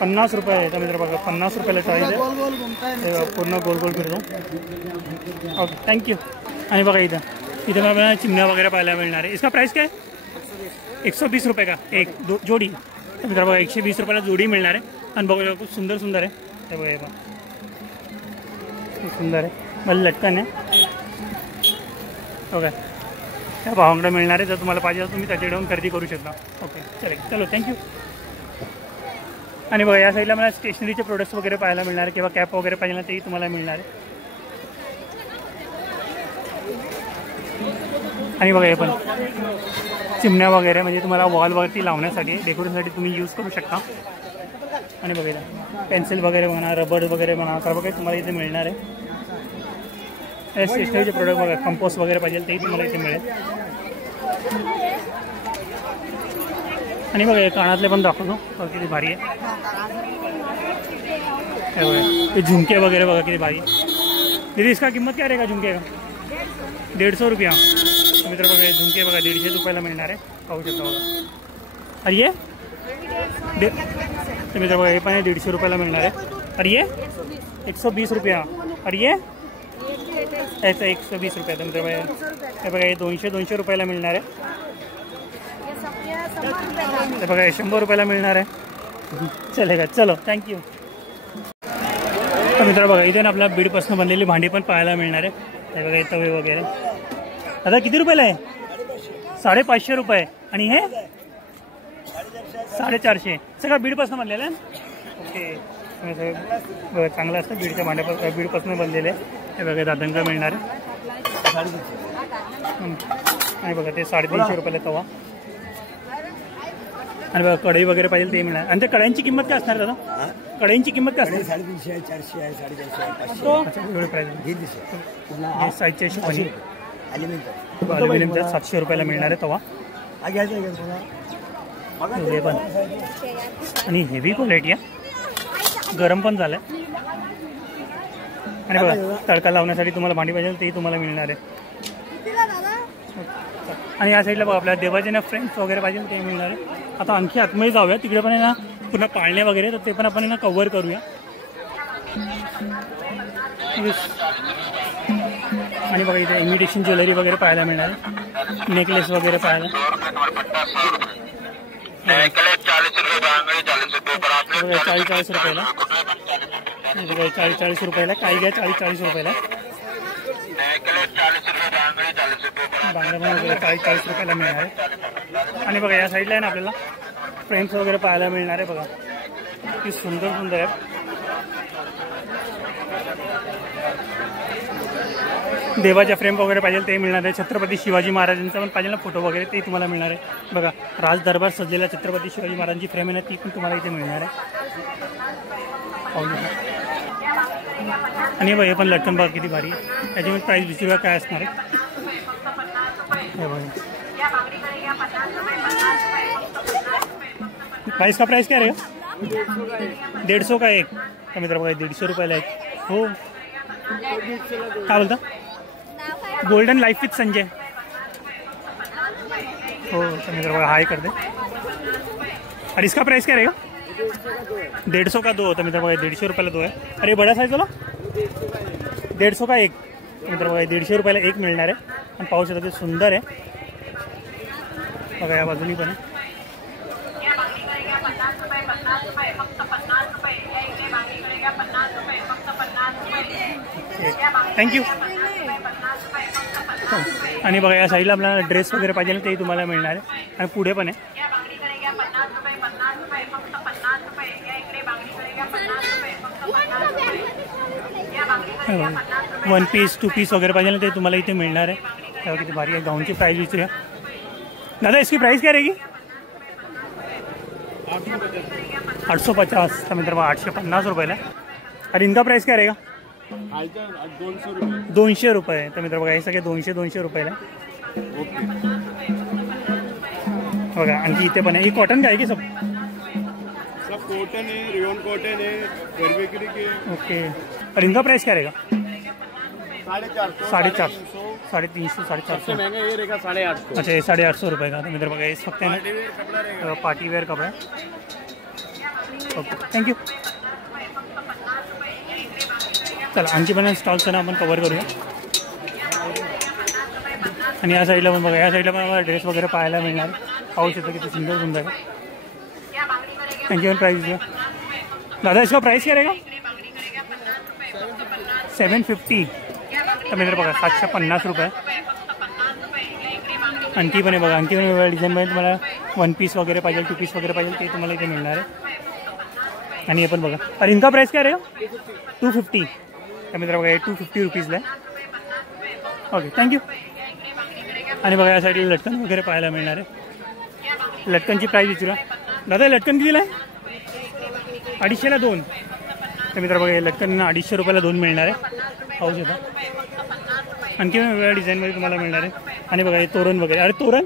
50 रुपये आहे. तर मित्र बघा 50 रुपयाला टॉईस आहे. पूर्ण गोल गोल फिरतो. Okay thank you. आणि बघा इथं इथं आपल्याला चिमण्या वगैरे पाहायला मिळणार आहे. इसका प्राइस काय 120 रुपये का एक जोडी. तर मित्र बघा 120 रुपयाला जोडी मिळणार आहे. आणि बघा खूप सुंदर सुंदर आहे. हे बघा खूप सुंदर आहे. मला लटकन आहे बघा त्या भावांकडे मिळणार आहे. जर तुम्हाला पाहिजे तर तुम्ही त्याच्याकडून खरेदी करू शकता. ओके चालेल चलो थँक्यू. आणि बघा या साईडला मला स्टेशनरीचे प्रोडक्ट्स वगैरे पाहायला मिळणार आहे. किंवा कॅप वगैरे पाहिजे ना तेही तुम्हाला मिळणार आहे. आणि बघा हे पण चिमण्या वगैरे म्हणजे तुम्हाला वॉलवरती लावण्यासाठी डेकोरेशनसाठी तुम्ही यूज करू शकता. आणि बघा पेन्सिल वगैरे म्हणा रबर वगैरे म्हणा तर बघा तुम्हाला इथे मिळणार आहे. स्टेशनरीचे प्रोडक्ट बघा कंपोस्ट वगैरे पाहिजे तेही तुम्हाला इथे मिळेल. आणि बघा कानातले पण दाखवतो किती भारी आहे. ते झुमके वगैरे बघा किती भारी. दीदी इसका किंमत क्या रहेगा झुमके का 150 रुपया. मित्र बघा झुमके बघा 150 रुपयाला मिळणार आहे. पाहू शकता बघा. अरे ये मित्र बघा हे पण 150 रुपयाला मिळणार आहे. अरे ये 120 रुपया. अरे ये याचा 120 रुपया. तर मित्र बघा हे बघा हे 200 रुपयाला मिळणार आहे. हे बघा हे 100 रुपयाला मिळणार आहे. चलेगा चलो थँक्यू. तर मित्र बघा इथे ना आपल्याला बीडपासून बनलेली भांडी पण पाहायला मिळणार आहे. हे बघा हे तवे वगैरे. आता किती रुपयाला आहे 550 रुपये. आणि हे 450. सगळं बीडपासून बनलेलं आहे. ओके बघा चांगलं असतं बीडच्या भांड्यापासून बीडपासून बनलेलं आहे. हे बघा दादनका मिळणार आहे. आणि बघा ते 350 रुपयाला तवा. आणि बघा कढई वगैरे पाहिजे ते मिळणार. आणि त्या कढईंची किंमत काय असणार दादा कढईंची किंमत काय असणार 350 आहे 400 आहे 450 आहे 500. अच्छा एवढे प्राईस हे साईजच्या हिशोबाने अल्युमिनियमच्या 700 रुपयाला मिळणार आहे तवा. हे पण आणि हेवी क्वालिटी आहे. गरम पण झालं आहे. आणि बघा तडका लावण्यासाठी तुम्हाला भांडी पाहिजे तेही तुम्हाला मिळणार आहे. आणि या साईडला बघा आपल्याला देवाचे ना फ्रेंड्स वगैरे पाहिजे ते मिळणार आहे. आता आणखी आतमध्ये जाऊया तिकडे पण आहे ना पुन्हा पाळणे वगैरे तर ते पण आपण ना कव्हर करूया. आणि बघा इथे इमिटेशन ज्वेलरी वगैरे पाहायला मिळणार आहे. नेकलेस वगैरे पाहायला 40 रुपयाला. 40 40 रुपयाला, काही घ्या 40 40 रुपयाला. बांगड्या पण वगैरे 40 40 रुपयाला मिळणार आहे. आणि बघा या साईडला आहे ना आपल्याला फ्रेम्स वगैरे पाहायला मिळणार आहे. बघा किती सुंदर सुंदर आहे. देवाच्या फ्रेम वगैरे पाहिजे ते मिळणार आहे. छत्रपती शिवाजी महाराजांचा पण पाहिजे ना फोटो वगैरे ते तुम्हाला मिळणार आहे. बघा राज दरबार सजलेला छत्रपती शिवाजी महाराजांची फ्रेम आहे ना ती पण तुम्हाला इथे मिळणार आहे. आणि बघा हे पण लटकन बघा किती भारी आहे. त्याची पण प्राईस विचारूया काय असणार आहे. प्राइस का प्राइस क्या रहेगा? 150 का एक. तर मित्र बघा 150 रुपयाला एक. हो काय बोलता? Golden life with Sanjay. हो तर मित्र बघा हाय कर दे. और इसका प्राइस क्या रहेगा? 150 का 2. तर मित्र बघा 150 रुपयाला 2 आहे. अरे बडा साईज वाला 150 का एक. मित्र बघा 150 रुपयाला एक मिळणार आहे. आणि पाहू शकता ते सुंदर आहे. बघा या बाजूनी पण आहे. थँक्यू. आणि बघा या साईडला आपल्याला ड्रेस वगैरे पाहिजे ते तुम्हाला मिळणार आहे. आणि पुढे पण आहे. वन पीस 2 पीस वगैरह पाहिजे ते तुम्हाला इथे मिळणार आहे. तेव्हा किती भारी आहे. गाऊनची प्राइस विचारूया. दादा इसकी प्राइस क्या रहेगी? 850. तर मित्र 850 रुपयाला. और इनका प्राइस क्या रहेगा? 200 रुपये. तर मित्र बघा हे सगळे 200 रुपयाला. बघा आणखी इथे पण आहे. ही कॉटन का आहे की सब कॉटन है, रेयन कॉटन है, गरबेकरी के. ओके. और इनका प्राइस क्या रहेगा? 450 350 450. महंगा ये रहेगा 850. अच्छा ये 850 रुपये का. तो मित्र बघा इस वक्त है ना पार्टी वेयर कपड़ा है. Okay thank you. चला आणखी पण स्टॉल्स ना आपण कवर करूया. आणि या साईडला पण बघा या साईडला पण आम्हाला ड्रेस वगैरे पाहायला मिळणार. पाहू शकतो किती सुंदर सुंदर आहे. थँक्यू. प्राइस दिया दादा. इसका प्राइस क्या रहेगा? 750. तर मित्र बघा 750 रुपये. आणखी पण आहे बघा. आणखी पण डिझाईनमध्ये तुम्हाला 1 पीस वगैरे पाहिजे 2 पीस वगैरे पाहिजे ते तुम्हाला इथे मिळणार आहे. आणि हे पण बघा. और इनका प्राइस क्या रहेगा? 250. तर मित्र बघा हे 250 रुपीजला आहे. Okay thank you. आणि बघा या साईडला लटकन वगैरे पाहायला मिळणार आहे. लटकनची प्राइस विचारा. दादा लटकन कितीला आहे? 250ला 2. तर मित्र बघा हे लटकन 250 रुपयाला 2 मिळणार आहे. पाहू शकता. आणखी वेगवेगळ्या डिझाईनमध्ये तुम्हाला मिळणार आहे. आणि बघा हे तोरण वगैरे. अरे तोरण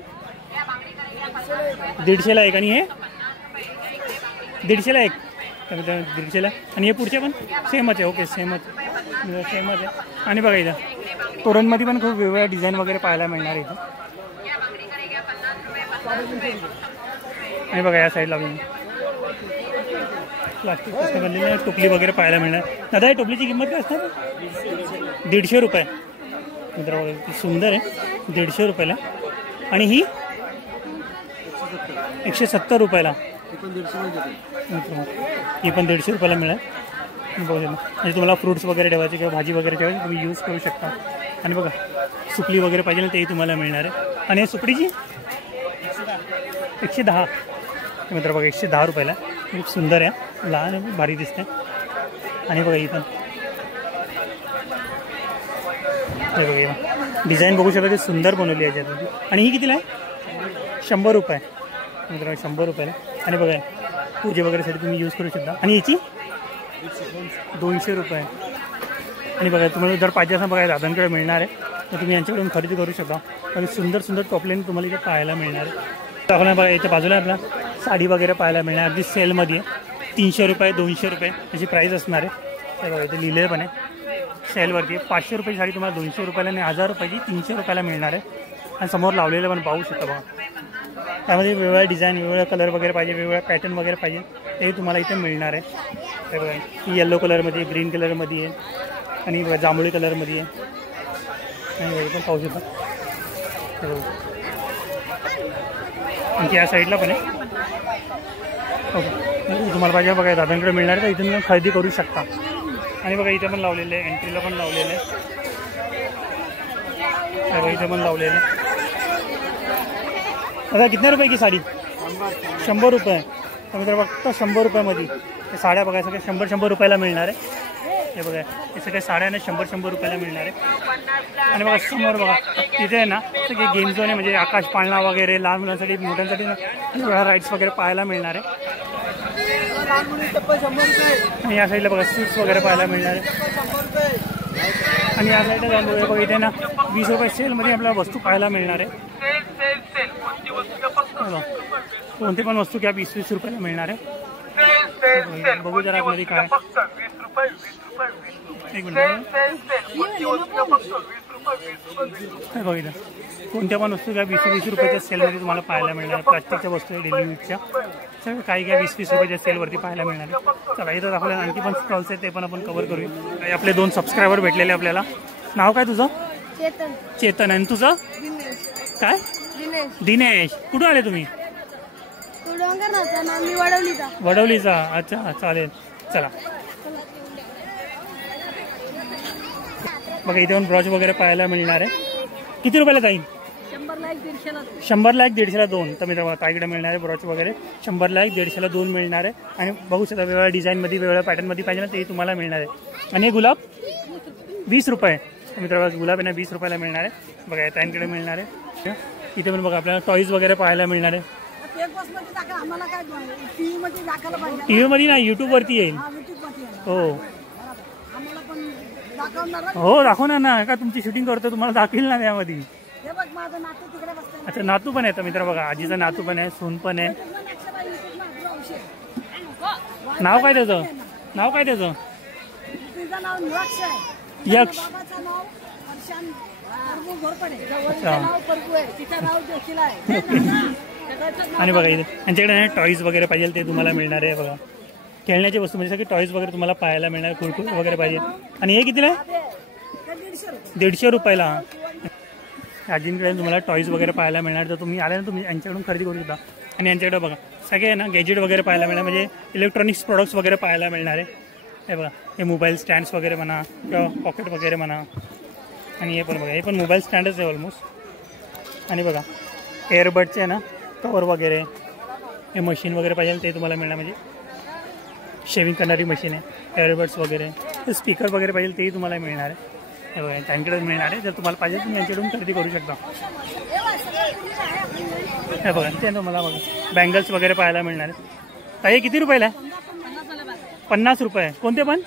150ला एक. आणि हे 150ला एक. तर 150ला. आणि हे पुढचे पण सेमच आहे. ओके सेमच आहे. आणि बघा इथं तोरणमध्ये पण खूप वेगवेगळ्या डिझाईन वगैरे पाहायला मिळणार इथं. आणि बघा या साईडला प्लास्टिक कसं बनलेलं टोपली वगैरे पाहायला मिळणार. दादा या टोपलीची किंमत काय असणार? 150 रुपये. मित्र बघा सुंदर आहे. 150 रुपयाला. आणि ही 170 रुपयाला. ही पण 150 रुपयाला मिळेल. म्हणजे तुम्हाला फ्रूट्स वगैरे ठेवायचे किंवा भाजी वगैरे ठेवायची तुम्ही यूज करू शकता. आणि बघा सुकली वगैरे पाहिजे ना तेही तुम्हाला मिळणार आहे. आणि सुकडीची 110. मित्र बघा 110 रुपयाला. खूप सुंदर आहे. लहान आहे भारी दिसते. आणि बघा ही पण हे बघा डिझाईन बघू शकता. सुंदर बनवली आहे याच्यातून. आणि ही कितीला आहे? 100 रुपये. मित्रांनो 100 रुपयाला. आणि बघा पूजे वगैरेसाठी तुम्ही यूज करू शकता. आणि याची 200 रुपये. आणि बघा तुम्हाला जर पाहिजे असं बघा दादांकडे मिळणार आहे तर तुम्ही यांच्याकडून खरेदी करू शकता. आणि सुंदर सुंदर टोपले तुम्हाला इथे पाहायला मिळणार आहे. तर आपल्याला बघा इथे बाजूला आपला साडी वगैरे पाहायला मिळणार. अगदी सेलमध्ये 300 रुपये 200 रुपये अशी प्राईस असणार आहे. तर बघा इथे लिहिलेलं पण आहे सेलवरती. 500 रुपयाची साडी तुम्हाला 200 रुपयाला आणि 1000 रुपयाची 300 रुपयाला मिळणार आहे. आणि समोर लावलेलं पण पाहू शकता बघा. त्यामध्ये वेगवेगळ्या डिझाईन वेगवेगळ्या कलर वगैरे पाहिजे वेगवेगळ्या पॅटर्न वगैरे पाहिजे ते तुम्हाला इथे मिळणार आहे. तर बघा ही येलो कलरमध्ये ग्रीन कलरमध्ये आहे. आणि जांभळी कलरमध्ये आहे. आणि पण पाहू शकता. आणखी या साईडला पण आहे. ओके तुम्हाला पाहिजे बघा दादांकडे मिळणार तर इथून खरेदी करू शकता. आणि बघा इथे पण लावलेले आहे, एंट्रीला पण लावलेले आहे, इथे पण लावलेले. दादा कितने रुपये की साडी? 100 रुपये. तर मित्र फक्त 100 रुपयामध्ये हे साड्या बघा, सगळ्या 100 रुपयाला मिळणार आहे. हे बघा हे सगळ्या साड्याने 100 रुपयाला मिळणार आहे. आणि बघा समोर बघा तिथे आहे ना सगळे गेम झोन आहे, म्हणजे आकाश पाळणा वगैरे लहान मुलांसाठी मोठ्यांसाठी ना राईड्स वगैरे पाहायला मिळणार आहे. आणि या साईडला बघा स्वीट्स वगैरे पाहायला मिळणार आहे. आणि या साईडला जाऊन बघा इथे ना 20 रुपये सेलमध्ये आपल्याला वस्तू पाहायला मिळणार आहे. कोणती पण वस्तू घ्या 20-20 रुपयाला मिळणार आहे. बघू जरा मध्ये काय एक मिनिट बघितलं कोणत्या पण वस्तू घ्या 20-20 रुपयाच्या सेलमध्ये तुम्हाला पाहायला मिळणार आहे. प्लास्टिकच्या वस्तू डेली यूजच्या सगळं काही घ्या 20-20 रुपयाच्या सेलवरती पाहायला मिळणार आहे. चला इथं आपल्याला आणखी पण स्टॉल्स आहेत, ते पण आपण कव्हर करूया. आपले 2 सबस्क्रायबर भेटलेले आपल्याला. नाव काय तुझं? चेतन. आणि तुझं काय? दिनेश. कुठून आले तुम्ही? वडवलीचा. अच्छा चालेल. चला बघा इथे पण ब्रॉच वगैरे पाहायला मिळणार आहे. किती रुपयाला जाईल? 100ला 1.5ला 2. तर मी ताईकडे मिळणार आहे ब्रॉच वगैरे 100ला 1.5ला 2 मिळणार आहे. आणि बघू शकता वेगवेगळ्या डिझाईनमध्ये वेगवेगळ्या पॅटर्नमध्ये पाहिजे ना ते तुम्हाला मिळणार आहे. आणि हे गुलाब 20 रुपये. मित्र गुलाब आहे ना 20 रुपयाला मिळणार आहे. बघा ताईंकडे मिळणार आहे. इथे पण बघा आपल्याला टॉईज वगैरे पाहायला मिळणार आहे. टीव्ही मध्ये ना युट्यूब वरती येईल. हो दाखवणार ना का तुमची शूटिंग करतो तुम्हाला दाखवेल ना त्यामध्ये. अच्छा नातू पण आहे मित्र बघा, आजीचा नातू पण आहे, सून पण आहे. नाव काय त्याचं? यक्ष. आणि बघा इथे यांच्याकडे टॉईज वगैरे पाहिजे ते तुम्हाला मिळणार आहे. बघा खेळण्याची वस्तू म्हणजे सगळे टॉईज वगैरे तुम्हाला पाहायला मिळणार. कुरकुरे वगैरे पाहिजे. आणि हे कितीला आहे? 150 रुपयाला. आजींकडे तुम्हाला टॉईज वगैरे पाहायला मिळणार. तर तुम्ही आले ना तुम्ही यांच्याकडून खरेदी करू शकता. आणि यांच्याकडे बघा सगळे ना गॅजेट वगैरे पाहायला मिळणार, म्हणजे इलेक्ट्रॉनिक्स प्रोडक्ट्स वगैरे पाहायला मिळणार आहे. हे बघा हे मोबाईल स्टँड्स वगैरे म्हणा किंवा पॉकेट वगैरे म्हणा. आणि हे पण बघा हे पण मोबाईल स्टँडच आहे ऑलमोस्ट. आणि बघा एअरबडचे आहे ना कवर वगैरे, हे मशीन वगैरे पाहिजे ते तुम्हाला मिळणार, म्हणजे शेविंग करणारी मशीन आहे. एअरबड्स वगैरे स्पीकर वगैरे पाहिजे तेही तुम्हाला मिळणार आहे. हे बघा त्यांच्याकडे मिळणार आहे. जर तुम्हाला पाहिजे तुम्ही यांच्याकडून खरेदी करू शकता. हे बघा ते तुम्हाला बघा बँगल्स वगैरे पाहायला मिळणार आहे. ताई किती रुपयाला आहे? 50 रुपये. कोणते पण?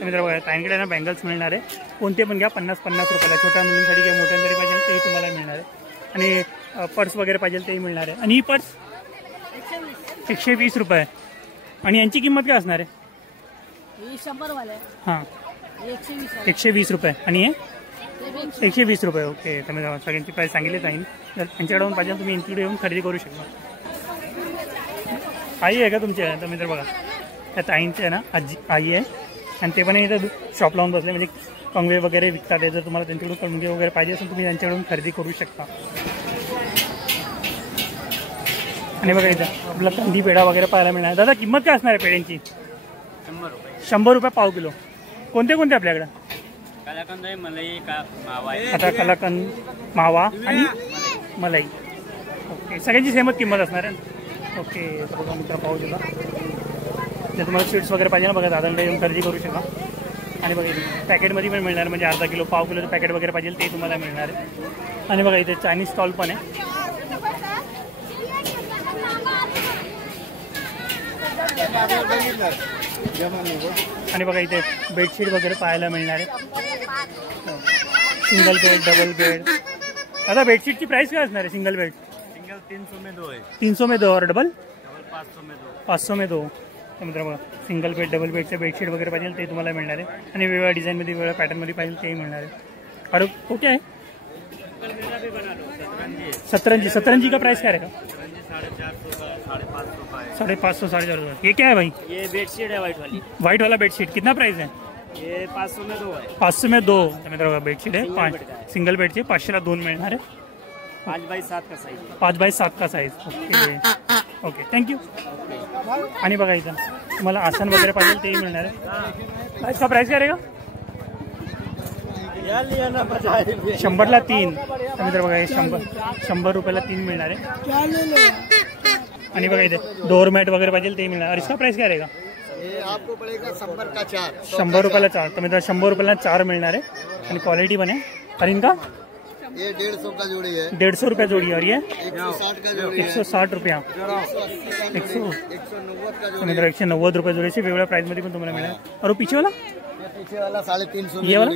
मित्र बघा ताईंकडे ना बँगल्स मिळणार आहे. कोणते पण घ्या 50 रुपयाला. छोट्या मुलींसाठी किंवा मोठ्यांसाठी पाहिजे तेही तुम्हाला मिळणार आहे. आणि पर्स वगैरे पाहिजे तेही मिळणार आहे. आणि ही पर्स 120 रुपये. आणि यांची किंमत काय असणार आहे? 100 वाले. हां 120 रुपये. आणि हे 120 रुपये. ओके. तर मी सगळ्यांची प्राईस सांगितली ताईन. जर त्यांच्याकडून पाहिजे तुम्ही इन्क्लूड येऊन खरेदी करू शकता. आई आहे का तुमची? तर मित्र बघा त्या ताईंचे आहे ना आई आहे. आणि ते पण इथं शॉप लावून बसले, म्हणजे कंगवे वगैरे विकतात. जर तुम्हाला त्यांच्याकडून कंगवे वगैरे पाहिजे असेल तुम्ही त्यांच्याकडून खरेदी करू शकता. आणि बघा इथं आपला कंदी पेढा वगैरे पाहायला मिळणार. दादा किंमत काय असणार आहे पेढ्यांची? 100 रुपये पाव किलो. कोणते आपल्याकडे? कलाकंद आहे, मलाई का मावा आहे. आता कलाकंद, मावा आणि मलाई. ओके सगळ्यांची सेमच किंमत असणार आहे. ओके तर बघा मित्र पाहू शकता. जर तुम्हाला स्वीट्स वगैरे पाहिजे ना बघा दादांकडे येऊन खरेदी करू शकता. आणि बघा इथे पॅकेटमध्ये पण मिळणार, म्हणजे अर्धा किलो पाव किलोचं पॅकेट वगैरे पाहिजे ते तुम्हाला मिळणार आहे. आणि बघा इथे चायनीज स्टॉल पण आहे. आणि बघा इथे बेडशीट वगैरे पाहायला मिळणार आहे. Single bed, double bed. आता बेडशीटची प्राइस काय असणार आहे? सिंगल बेड 300 में 2 है. 300 में 2 और डबल 500 में 2. तर मित्र बघा सिंगल बेड, डबल बेडचे बेडशीट वगैरे पाहिजे ते तुम्हाला मिळणार आहे. आणि वेगवेगळ्या डिझाईनमध्ये वेगवेगळ्या पॅटर्नमध्ये पाहिजे तेही मिळणार आहे. अरे ओके आहे. सतरंजी का प्राइस क्या रहेगा? 550, 450. ये क्या है भाई? ये बेडशीट है व्हाइट वाला बेडशीट. कितना प्राइस है? ये 500 में 2 है. 500 में 2. मित्र बघा बेडशीट आहे 5 सिंगल बेडचे 500ला 2 मिळणार आहे. 5x7 का साइज. 5x7 का साइज. Okay okay thank you. आणि बघा इथं तुम्हाला आसन वगैरे पाहिजे तेही मिळणार आहे. इसका प्राइस क्या रहेगा? यार लिया ना 50 रुपये 100ला 3. तर मित्र बघा हे 100 रुपयाला 3 मिळणार आहे. आणि बघा इथे डोरमॅट वगैरे पाहिजे ते मिळणार. और इसका प्राइस क्या रहेगा? ये आपको पड़ेगा 100 का 4. 100 रुपयाला 4. तर मित्र 100 रुपयाला 4 मिळणार आहे आणि क्वालिटी पण आहे. और इनका ये 150 का जोड़ी है. 150 रुपया जोड़ी. और ये 160 का जोड़ी है. 160 रुपया. 190 का जोड़ी. मित्र 190 रुपये जोडीचे वेगवेगळ्या प्राइस मध्ये पण तुम्हाला मिळणार. और पीछे वाला पीछे वाला 350 ये वाला?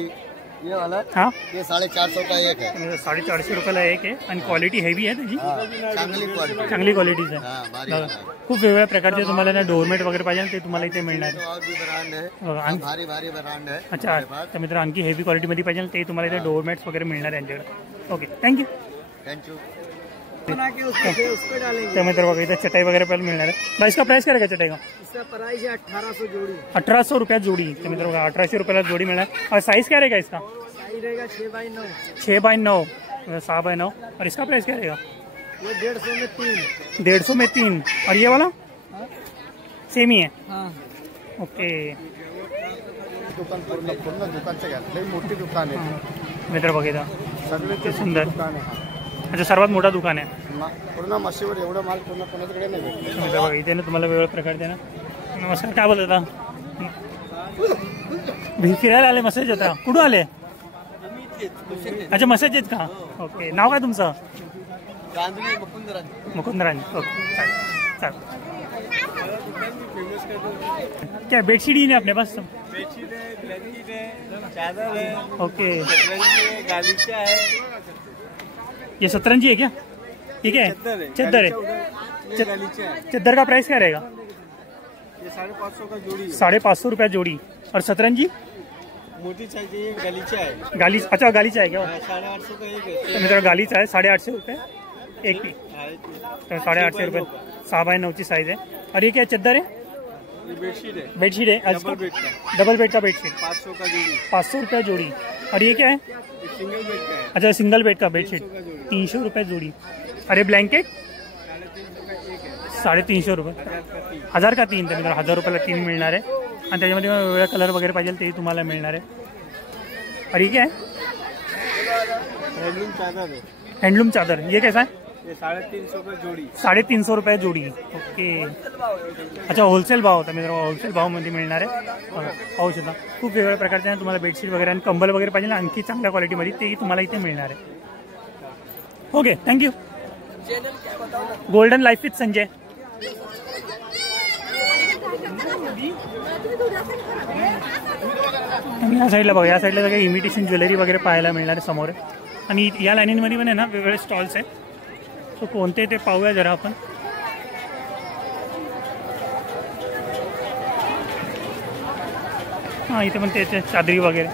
ये वाला हाँ ये 450 का एक है. 450 रुपयाला एक आहे आणि क्वालिटी हेवी आहे त्याची. चांगली क्वालिटी. चांगली क्वालिटीच आहे. हाँ भारी बघा खूप वेगवेगळ्या प्रकारचे तुम्हाला ना डोरमेट वगैरे पाहिजे ना ते तुम्हाला इथे मिळणार आहे. और भी ब्रांड है. बघा आणि भारी भारी ब्रांड है. अच्छा तर मित्र आणखी हेवी क्वालिटीमध्ये पाहिजे ना ते तुम्हाला इथे डोरमेट्स वगैरे मिळणार आहे यांच्याकडे. Okay thank you. Thank you. तर मित्र बघा इथे चटाई वगैरे पण मिळणार आहे. प्राइस का प्राइस करेगा चटाई का? इसका प्राइस है 1800 जोड़ी. 1800 रुपया जोड़ी. तर मित्र बघा 1800 रुपयाला जोड़ी मिळणार. और साइज क्या रहेगा इसका? साइज रहेगा 6x9. 6x9 6x9. और इसका प्राइस क्या रहेगा? ये 150 में 3. 150 में 3. और ये वाला सेम ही है. हाँ ओके दुकान पूर्ण दुकानचं घ्या. मोठी दुकान आहे. मित्र बघा सगळे ते सुंदर. दुकान आहे. अच्छा सर्वात मोठा दुकान आहे. पूर्ण मशीवर एवढा माल पूर्ण कोणाकडे नाही भेटत. मित्र बघा इथे ना तुम्हाला वेगवेगळ्या प्रकारचे ना. नमस्कार काय बोलत होता? फिरायला आले मसाज होता. कुठून आले? अच्छा मसाज आहेत का? ओके नाव काय तुमचं? गांधणी मुकुंदराज. मुकुंदरानी. ओके चालेल चालेल. क्या बेडशीट ही नहीं अपने पास? बेडशीट है, ब्लैंकेट है, चादर है, ओके सतरंजी है, गालीचा है. ये सतरंजी है क्या? ठीक है चद्दर है. ये गालीचा है. चद्दर का प्राइस क्या रहेगा? ये 550 का जोड़ी है. 550 रुपया जोड़ी. और सतरंजी मोटी चाहिए गालीचा है. गाली अच्छा गालीचा है क्या? 850 का एक है. तर मित्र गालीचा आहे 850 रुपये एक पी. तर 850 रुपये 6x9 साइज है. और ये क्या चद्दर है? ये बेडशीट है. बेडशीट है. डबल बेड का. डबल बेड का बेडशीट 500 का जोड़ी. 500 रुपया जोड़ी. और ये क्या है? ये सिंगल बेड का है. अच्छा सिंगल बेड का बेडशीट 300 का जोड़ी. 300 रुपये जोड़ी. अरे ब्लँकेट 350 रुपये. 1000 का 3. तर मित्र 1000 रुपयाला 3 मिळणार आहे. आणि त्याच्यामध्ये वेगवेगळ्या कलर वगैरे पाहिजे ते तुम्हाला मिळणार आहे. और ये क्या है? हैंडलूम चादर है. हैंडलूम चादर. ये कैसा है? ये 350 का जोड़ी. 350 रुपये जोडी. ओके अच्छा होलसेल भाव होता मित्र. होलसेल भावमध्ये मिळणार आहे. पाहू शकता खूप वेगवेगळ्या प्रकारचे तुम्हाला बेडशीट वगैरे आणि कंबल वगैरे पाहिजे ना आणखी चांगल्या क्वालिटीमध्ये तेही तुम्हाला इथे मिळणार आहे. Okay thank you. Golden life with Sanjay. आणि या साईडला बघा या साईडला सगळं इमिटेशन ज्वेलरी वगैरे पाहायला मिळणार आहे समोर. आणि या लाईनीमध्ये पण आहे ना वेगवेगळे स्टॉल्स आहेत. तो कोणते ते पाहूया जरा आपण. हां इथे पण तेच आहे चादरी वगैरे.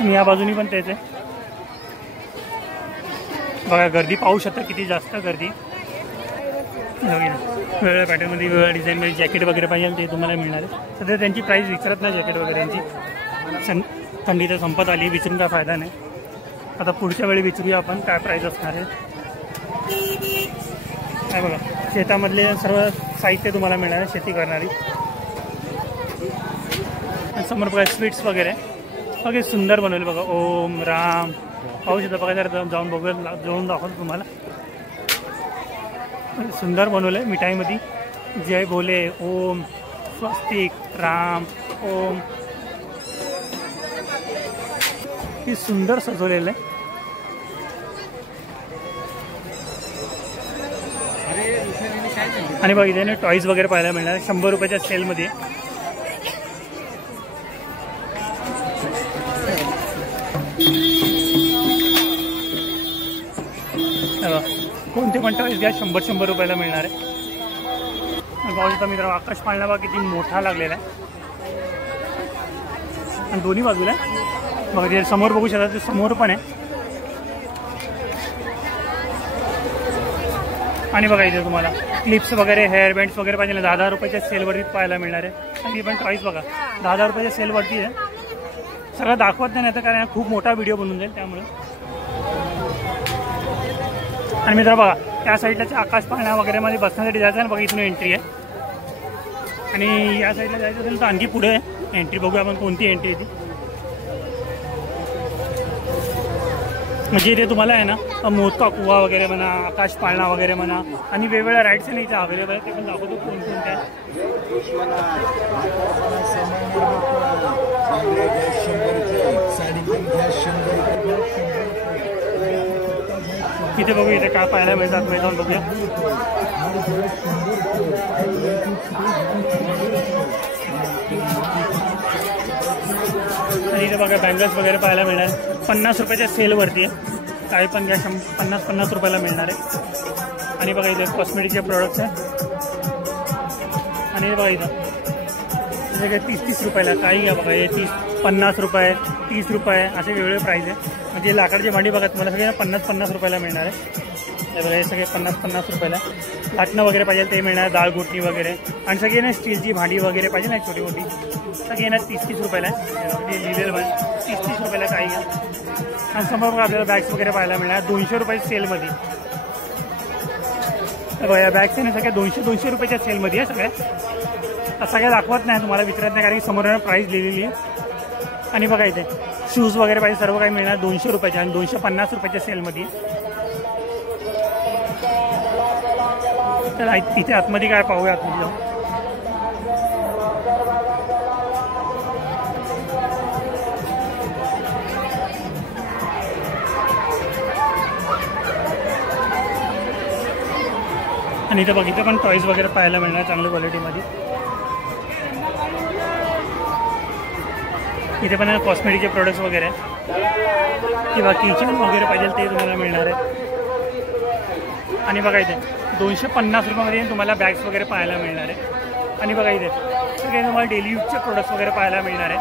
आणि या बाजूनी पण तेच आहे. बघा गर्दी पाहू शकता किती जास्त गर्दी. वेगवेगळ्या पॅटर्नमध्ये वेगवेगळ्या डिझाईनमध्ये जॅकेट वगैरे पाहिजे ते तुम्हाला मिळणार आहे. सध्या त्यांची प्राईस विचारत नाही जॅकेट वगैरेंची. थंडी तर संपत आली विचारून काय फायदा नाही. आता पुढच्या वेळी विचारूया आपण काय प्राईस असणार आहे. काय बघा शेतामधले सर्व साहित्य तुम्हाला मिळणार आहे शेती करणारी. समोर बघा स्वीट्स वगैरे बघा सुंदर बनवले बघा. ओम राम पाहू शकता. बघा जरा जाऊन बघूया जाऊन दाखवतो तुम्हाला. सुंदर बनवलं मिठाईमध्ये जय भोले ओम स्वस्तिक राम ओम. ही सुंदर सजवलेलं आहे. आणि बघा इथे टॉईज वगैरे पाहायला मिळणार 100 रुपयाच्या सेलमध्ये. कोणते पण टॉईज घ्या 100 रुपयाला मिळणार आहे. गावचा मित्र आकाश पाळणा बघा किती मोठा लागलेला आहे. आणि दोन्ही बाजूला बघा ते समोर बघू शकता. ते समोर पण आहे. आणि बघा इथे तुम्हाला क्लिप्स वगैरे हेअर बँड्स वगैरे पाहिजे 10,000 रुपयाच्या सेलवरती पाहायला मिळणार आहे. आणि पण टॉईस बघा 10,000 रुपयाच्या सेलवरती आहे. सगळं दाखवत नाही तर कारण खूप मोठा व्हिडिओ बनून जाईल त्यामुळे. आणि मित्र बघा त्या साईडला आकाश पाळणा वगैरेमध्ये बसण्यासाठी जायचं आहे ना बघा इथून एंट्री आहे. आणि या साईडला जायचं असेल तर आणखी पुढे आहे एंट्री बघूया आपण कोणती एंट्री आहे ती. म्हणजे इथे तुम्हाला आहे ना मोदका कुवा वगैरे म्हणा, आकाश पाळणा वगैरे म्हणा आणि वेगवेगळ्या राईड्स आहे इथे अवेलेबल आहे. ते पण दाखवतो कोणकोणत्या आहे. इथे बघू इथे काय पाहायला मिळतात मैदान बघूया. आणि इथे बघा बँगल्स वगैरे पाहायला मिळणार 50 रुपयाच्या सेलवरती आहे. काही पण घ्या 50 रुपयाला मिळणार आहे. आणि बघा इथे कॉस्मेटिकचे प्रोडक्ट्स आहे. आणि हे बघा इथं काय 30 रुपयाला काही घ्या बघा. हे 50 रुपये 30 रुपये असे वेगवेगळे प्राईस आहे. म्हणजे लाकडाची भांडी बघा तुम्हाला सगळे 50 रुपयाला मिळणार आहे. हे बघा हे सगळे 50 रुपयाला. लाटणं वगैरे पाहिजे ते मिळणार, डाळ घोटणी वगैरे. आणि सगळे ना स्टीलची भांडी वगैरे पाहिजे ना छोटी मोठी सगळी ना 30 रुपयाला आहे. लिहिलेलं पाहिजे 30 रुपयाला काही घ्या. आणि समोर आपल्याला बॅग्स वगैरे पाहायला मिळणार 200 रुपये सेलमध्ये. बघा या बॅग्स आहे ना सगळ्या 200 रुपयाच्या सेलमध्ये आहे सगळ्या. सगळ्या दाखवत नाही तुम्हाला, विचारत नाही कारण की समोर प्राईस लिहिलेली आहे. आणि बघा इथे शूज वगैरे पाहिजे सर्व काही मिळणार 200 रुपयाच्या आणि 250 रुपयाच्या सेलमध्ये. तर इथे आतमध्ये काय पाहूया आतमध्ये जाऊ. आणि इथे बघितलं पण टॉईज वगैरे पाहायला मिळणार चांगल्या क्वालिटीमध्ये. इथे पण कॉस्मेटिकचे प्रोडक्ट्स वगैरे किंवा किचन वगैरे पाहिजे ते तुम्हाला मिळणार आहे. आणि बघा इथे 250 रुपयामध्ये तुम्हाला बॅग्स वगैरे पाहायला मिळणार आहे. आणि बघा इथे सगळे तुम्हाला डेली यूजचे प्रोडक्ट्स वगैरे पाहायला मिळणार आहे.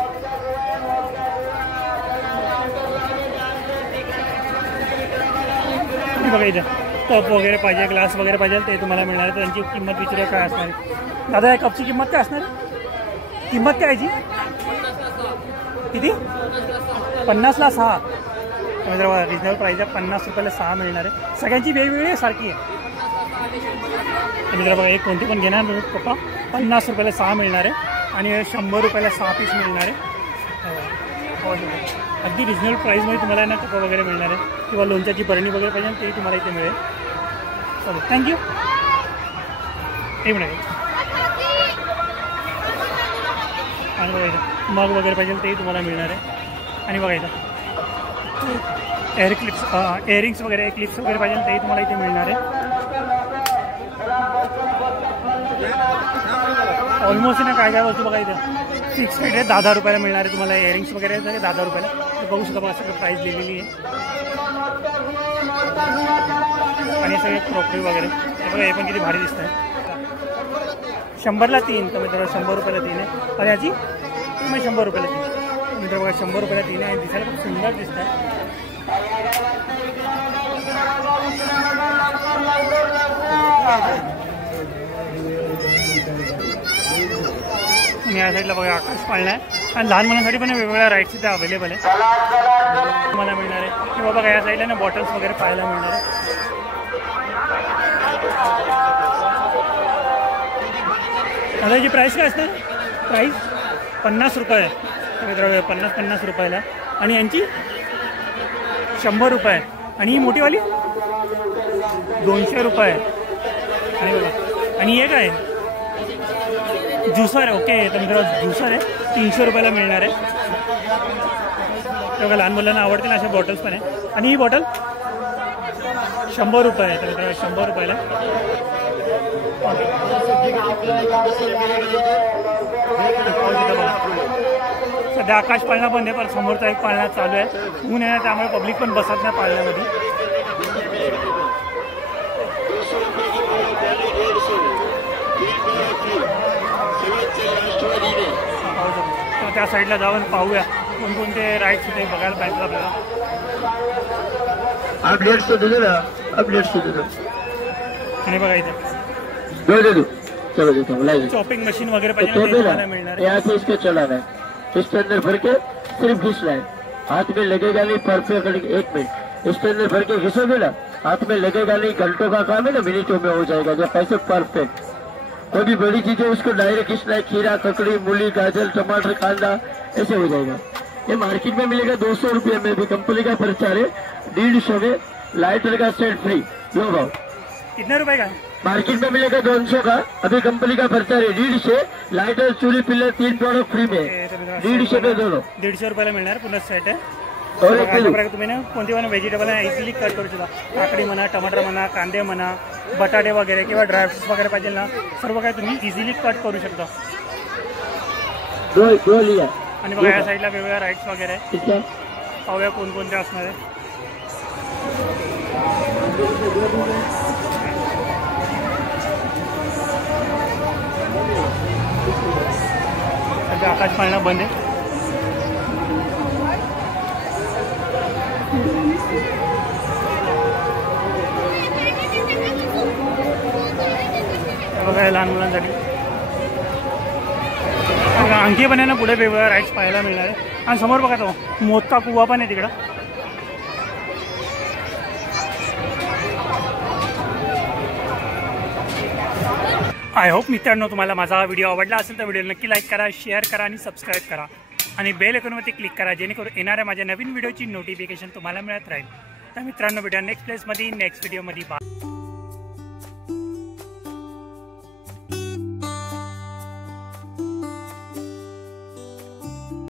आणि बघा इथे कप वगैरे पाहिजे, ग्लास वगैरे पाहिजे ते तुम्हाला मिळणार आहे. त्यांची किंमत विचारूया काय असणार आहे. दादा या कपची किंमत काय असणार आहे? किंमत काय याची किती? 50ला 6. रिजनेबल प्राईस आहे. 50 रुपयाला 6 मिळणार आहे. सगळ्यांची वेगवेगळी सारखी आहे. मित्र बघा एक कोणती पण घेणार पप्पा 50 रुपयाला 6 मिळणार आहे. आणि 100 रुपयाला 6 पीस मिळणार आहे. अगदी रिजनेबल प्राईसमध्ये तुम्हाला ना कप वगैरे मिळणार आहे. किंवा लोणच्याची बरणी वगैरे पाहिजे ते तुम्हाला इथे मिळेल. चलो थँक्यू. हे मिळेल. आणि बघा इथं मग वगैरे पाहिजे तेही तुम्हाला मिळणार आहे. आणि बघा इथं एअर क्लिप्स इयरिंग्स वगैरे क्लिप्स वगैरे पाहिजे तेही तुम्हाला इथे मिळणार आहे. ऑलमोस्ट ना काय काय वस्तू बघा इथं 6 फीट आहे 10 रुपयाला मिळणार आहे तुम्हाला. इयरिंग्स वगैरे सगळे 10 रुपयाला. बघू शकता बघा सगळं प्राईस लिहिलेली आहे. आणि सगळे क्रॉकरी वगैरे हे बघा हे पण किती भारी दिसत आहे. 100ला 3 तर मित्र 100 रुपयाला 3 आहे. आणि याची मग 100 रुपयाला 3 मित्र बघा 100 रुपयाला 3 आहे. दिसायला खूप सुंदर दिसत आहे. आणि या साईडला बघा आकाश पाळणा आहे. आणि लहान मुलांसाठी पण वेगवेगळ्या राईड्स इथे अवेलेबल आहे तुम्हाला मिळणार आहे. किंवा बघा या साईडला ना बॉटल्स वगैरे पाहायला मिळणार आहे. आता याची प्राईस काय असणार? प्राईस 50 रुपये आहे मित्र. 50 रुपयाला. आणि यांची 100 रुपये. आणि ही मोठीवाली 200 रुपये. आणि बघा आणि हे काय ज्युसर आहे. ओके तर मित्र ज्युसर आहे 300 रुपयाला मिळणार आहे. बघा लहान मुलांना आवडतील अशा बॉटल्स पण आहे. आणि ही बॉटल 100 रुपये आहे. तर मित्र 100 रुपयाला. सध्या आकाश पाळणा बंद आहे पण समोरचा एक पाळणा चालू आहे. ऊन आहे त्यामुळे पब्लिक पण बसत नाही पाळण्यामध्ये. तर त्या साईडला जाऊन पाहूया कोणकोणते राईड्स इथे बघायला पाहिजे आपल्याला. आणि बघा इथे शॉपिंग मशीन वगैरह पाहिजे यहाँ से इसको चलाना है. इसके अंदर भर के सिर्फ घिसना है. हाथ में लगेगा नहीं. परफेक्ट 1 मिनट इसके अंदर भर के घिसोगे ना हाथ में लगेगा नहीं. घंटों का काम है ना मिनटों में हो जाएगा. जो पैसे परफेक्ट कोई भी बड़ी चीजें उसको डायरेक्ट इस लाइक खीरा, ककड़ी, मूली, गाजर, टमाटर, कांदा ऐसे हो जाएगा। ये मार्केट में मिलेगा 200 रुपये में भी, कंपनी का प्रचार है। 150 में लाइटर का सेट फ्री, लो भाव। कितने रुपए का? मार्केट में मिलेगा 200 का, अभी कंपनी का प्रचार है। 150 लाइटर, चूली, पिल्लर 3 प्रोडक्ट फ्री में, 150 में दोनों। 150 रुपयाला मिळणार पूर्ण सेट आहे। और एक किलो तुम्ही ना कोणती पण व्हेजिटेबल आहे इझिली कट करू शकता। काकडी म्हणा, टमाटर म्हणा, कांदे म्हणा, बटाटे वगैरे किंवा ड्रायफ्रुट्स वगैरे पाहिजे ना, सर्व काही तुम्ही इझिली कट करू शकता। दो लिया। आणि बघा या साईडला वेगवेगळ्या राईट्स वगैरे आहे, ठीक आहे। पाहूया कोणकोणते असणार आहे। सध्या आकाश पाळणा बंद आहे। बघा लहान मुलांसाठी आणखी पण आहे ना पुढे वेगवेगळ्या राईड्स पाहायला मिळणार आहे। आणि समोर बघा तो मोठा कुवा पण आहे तिकडं। आय होप मित्रांनो तुम्हाला माझा हा व्हिडिओ आवडला असेल तर व्हिडिओ नक्की लाईक करा, शेअर करा आणि सबस्क्राईब करा आणि बेल आयकॉनवरती क्लिक करा, जेणेकरून येणाऱ्या माझ्या नवीन व्हिडिओची नोटिफिकेशन तुम्हाला मिळत राहील। तर मित्रांनो भेटूया नेक्स्ट प्लेसमध्ये, नेक्स्ट व्हिडिओमध्ये। बाय।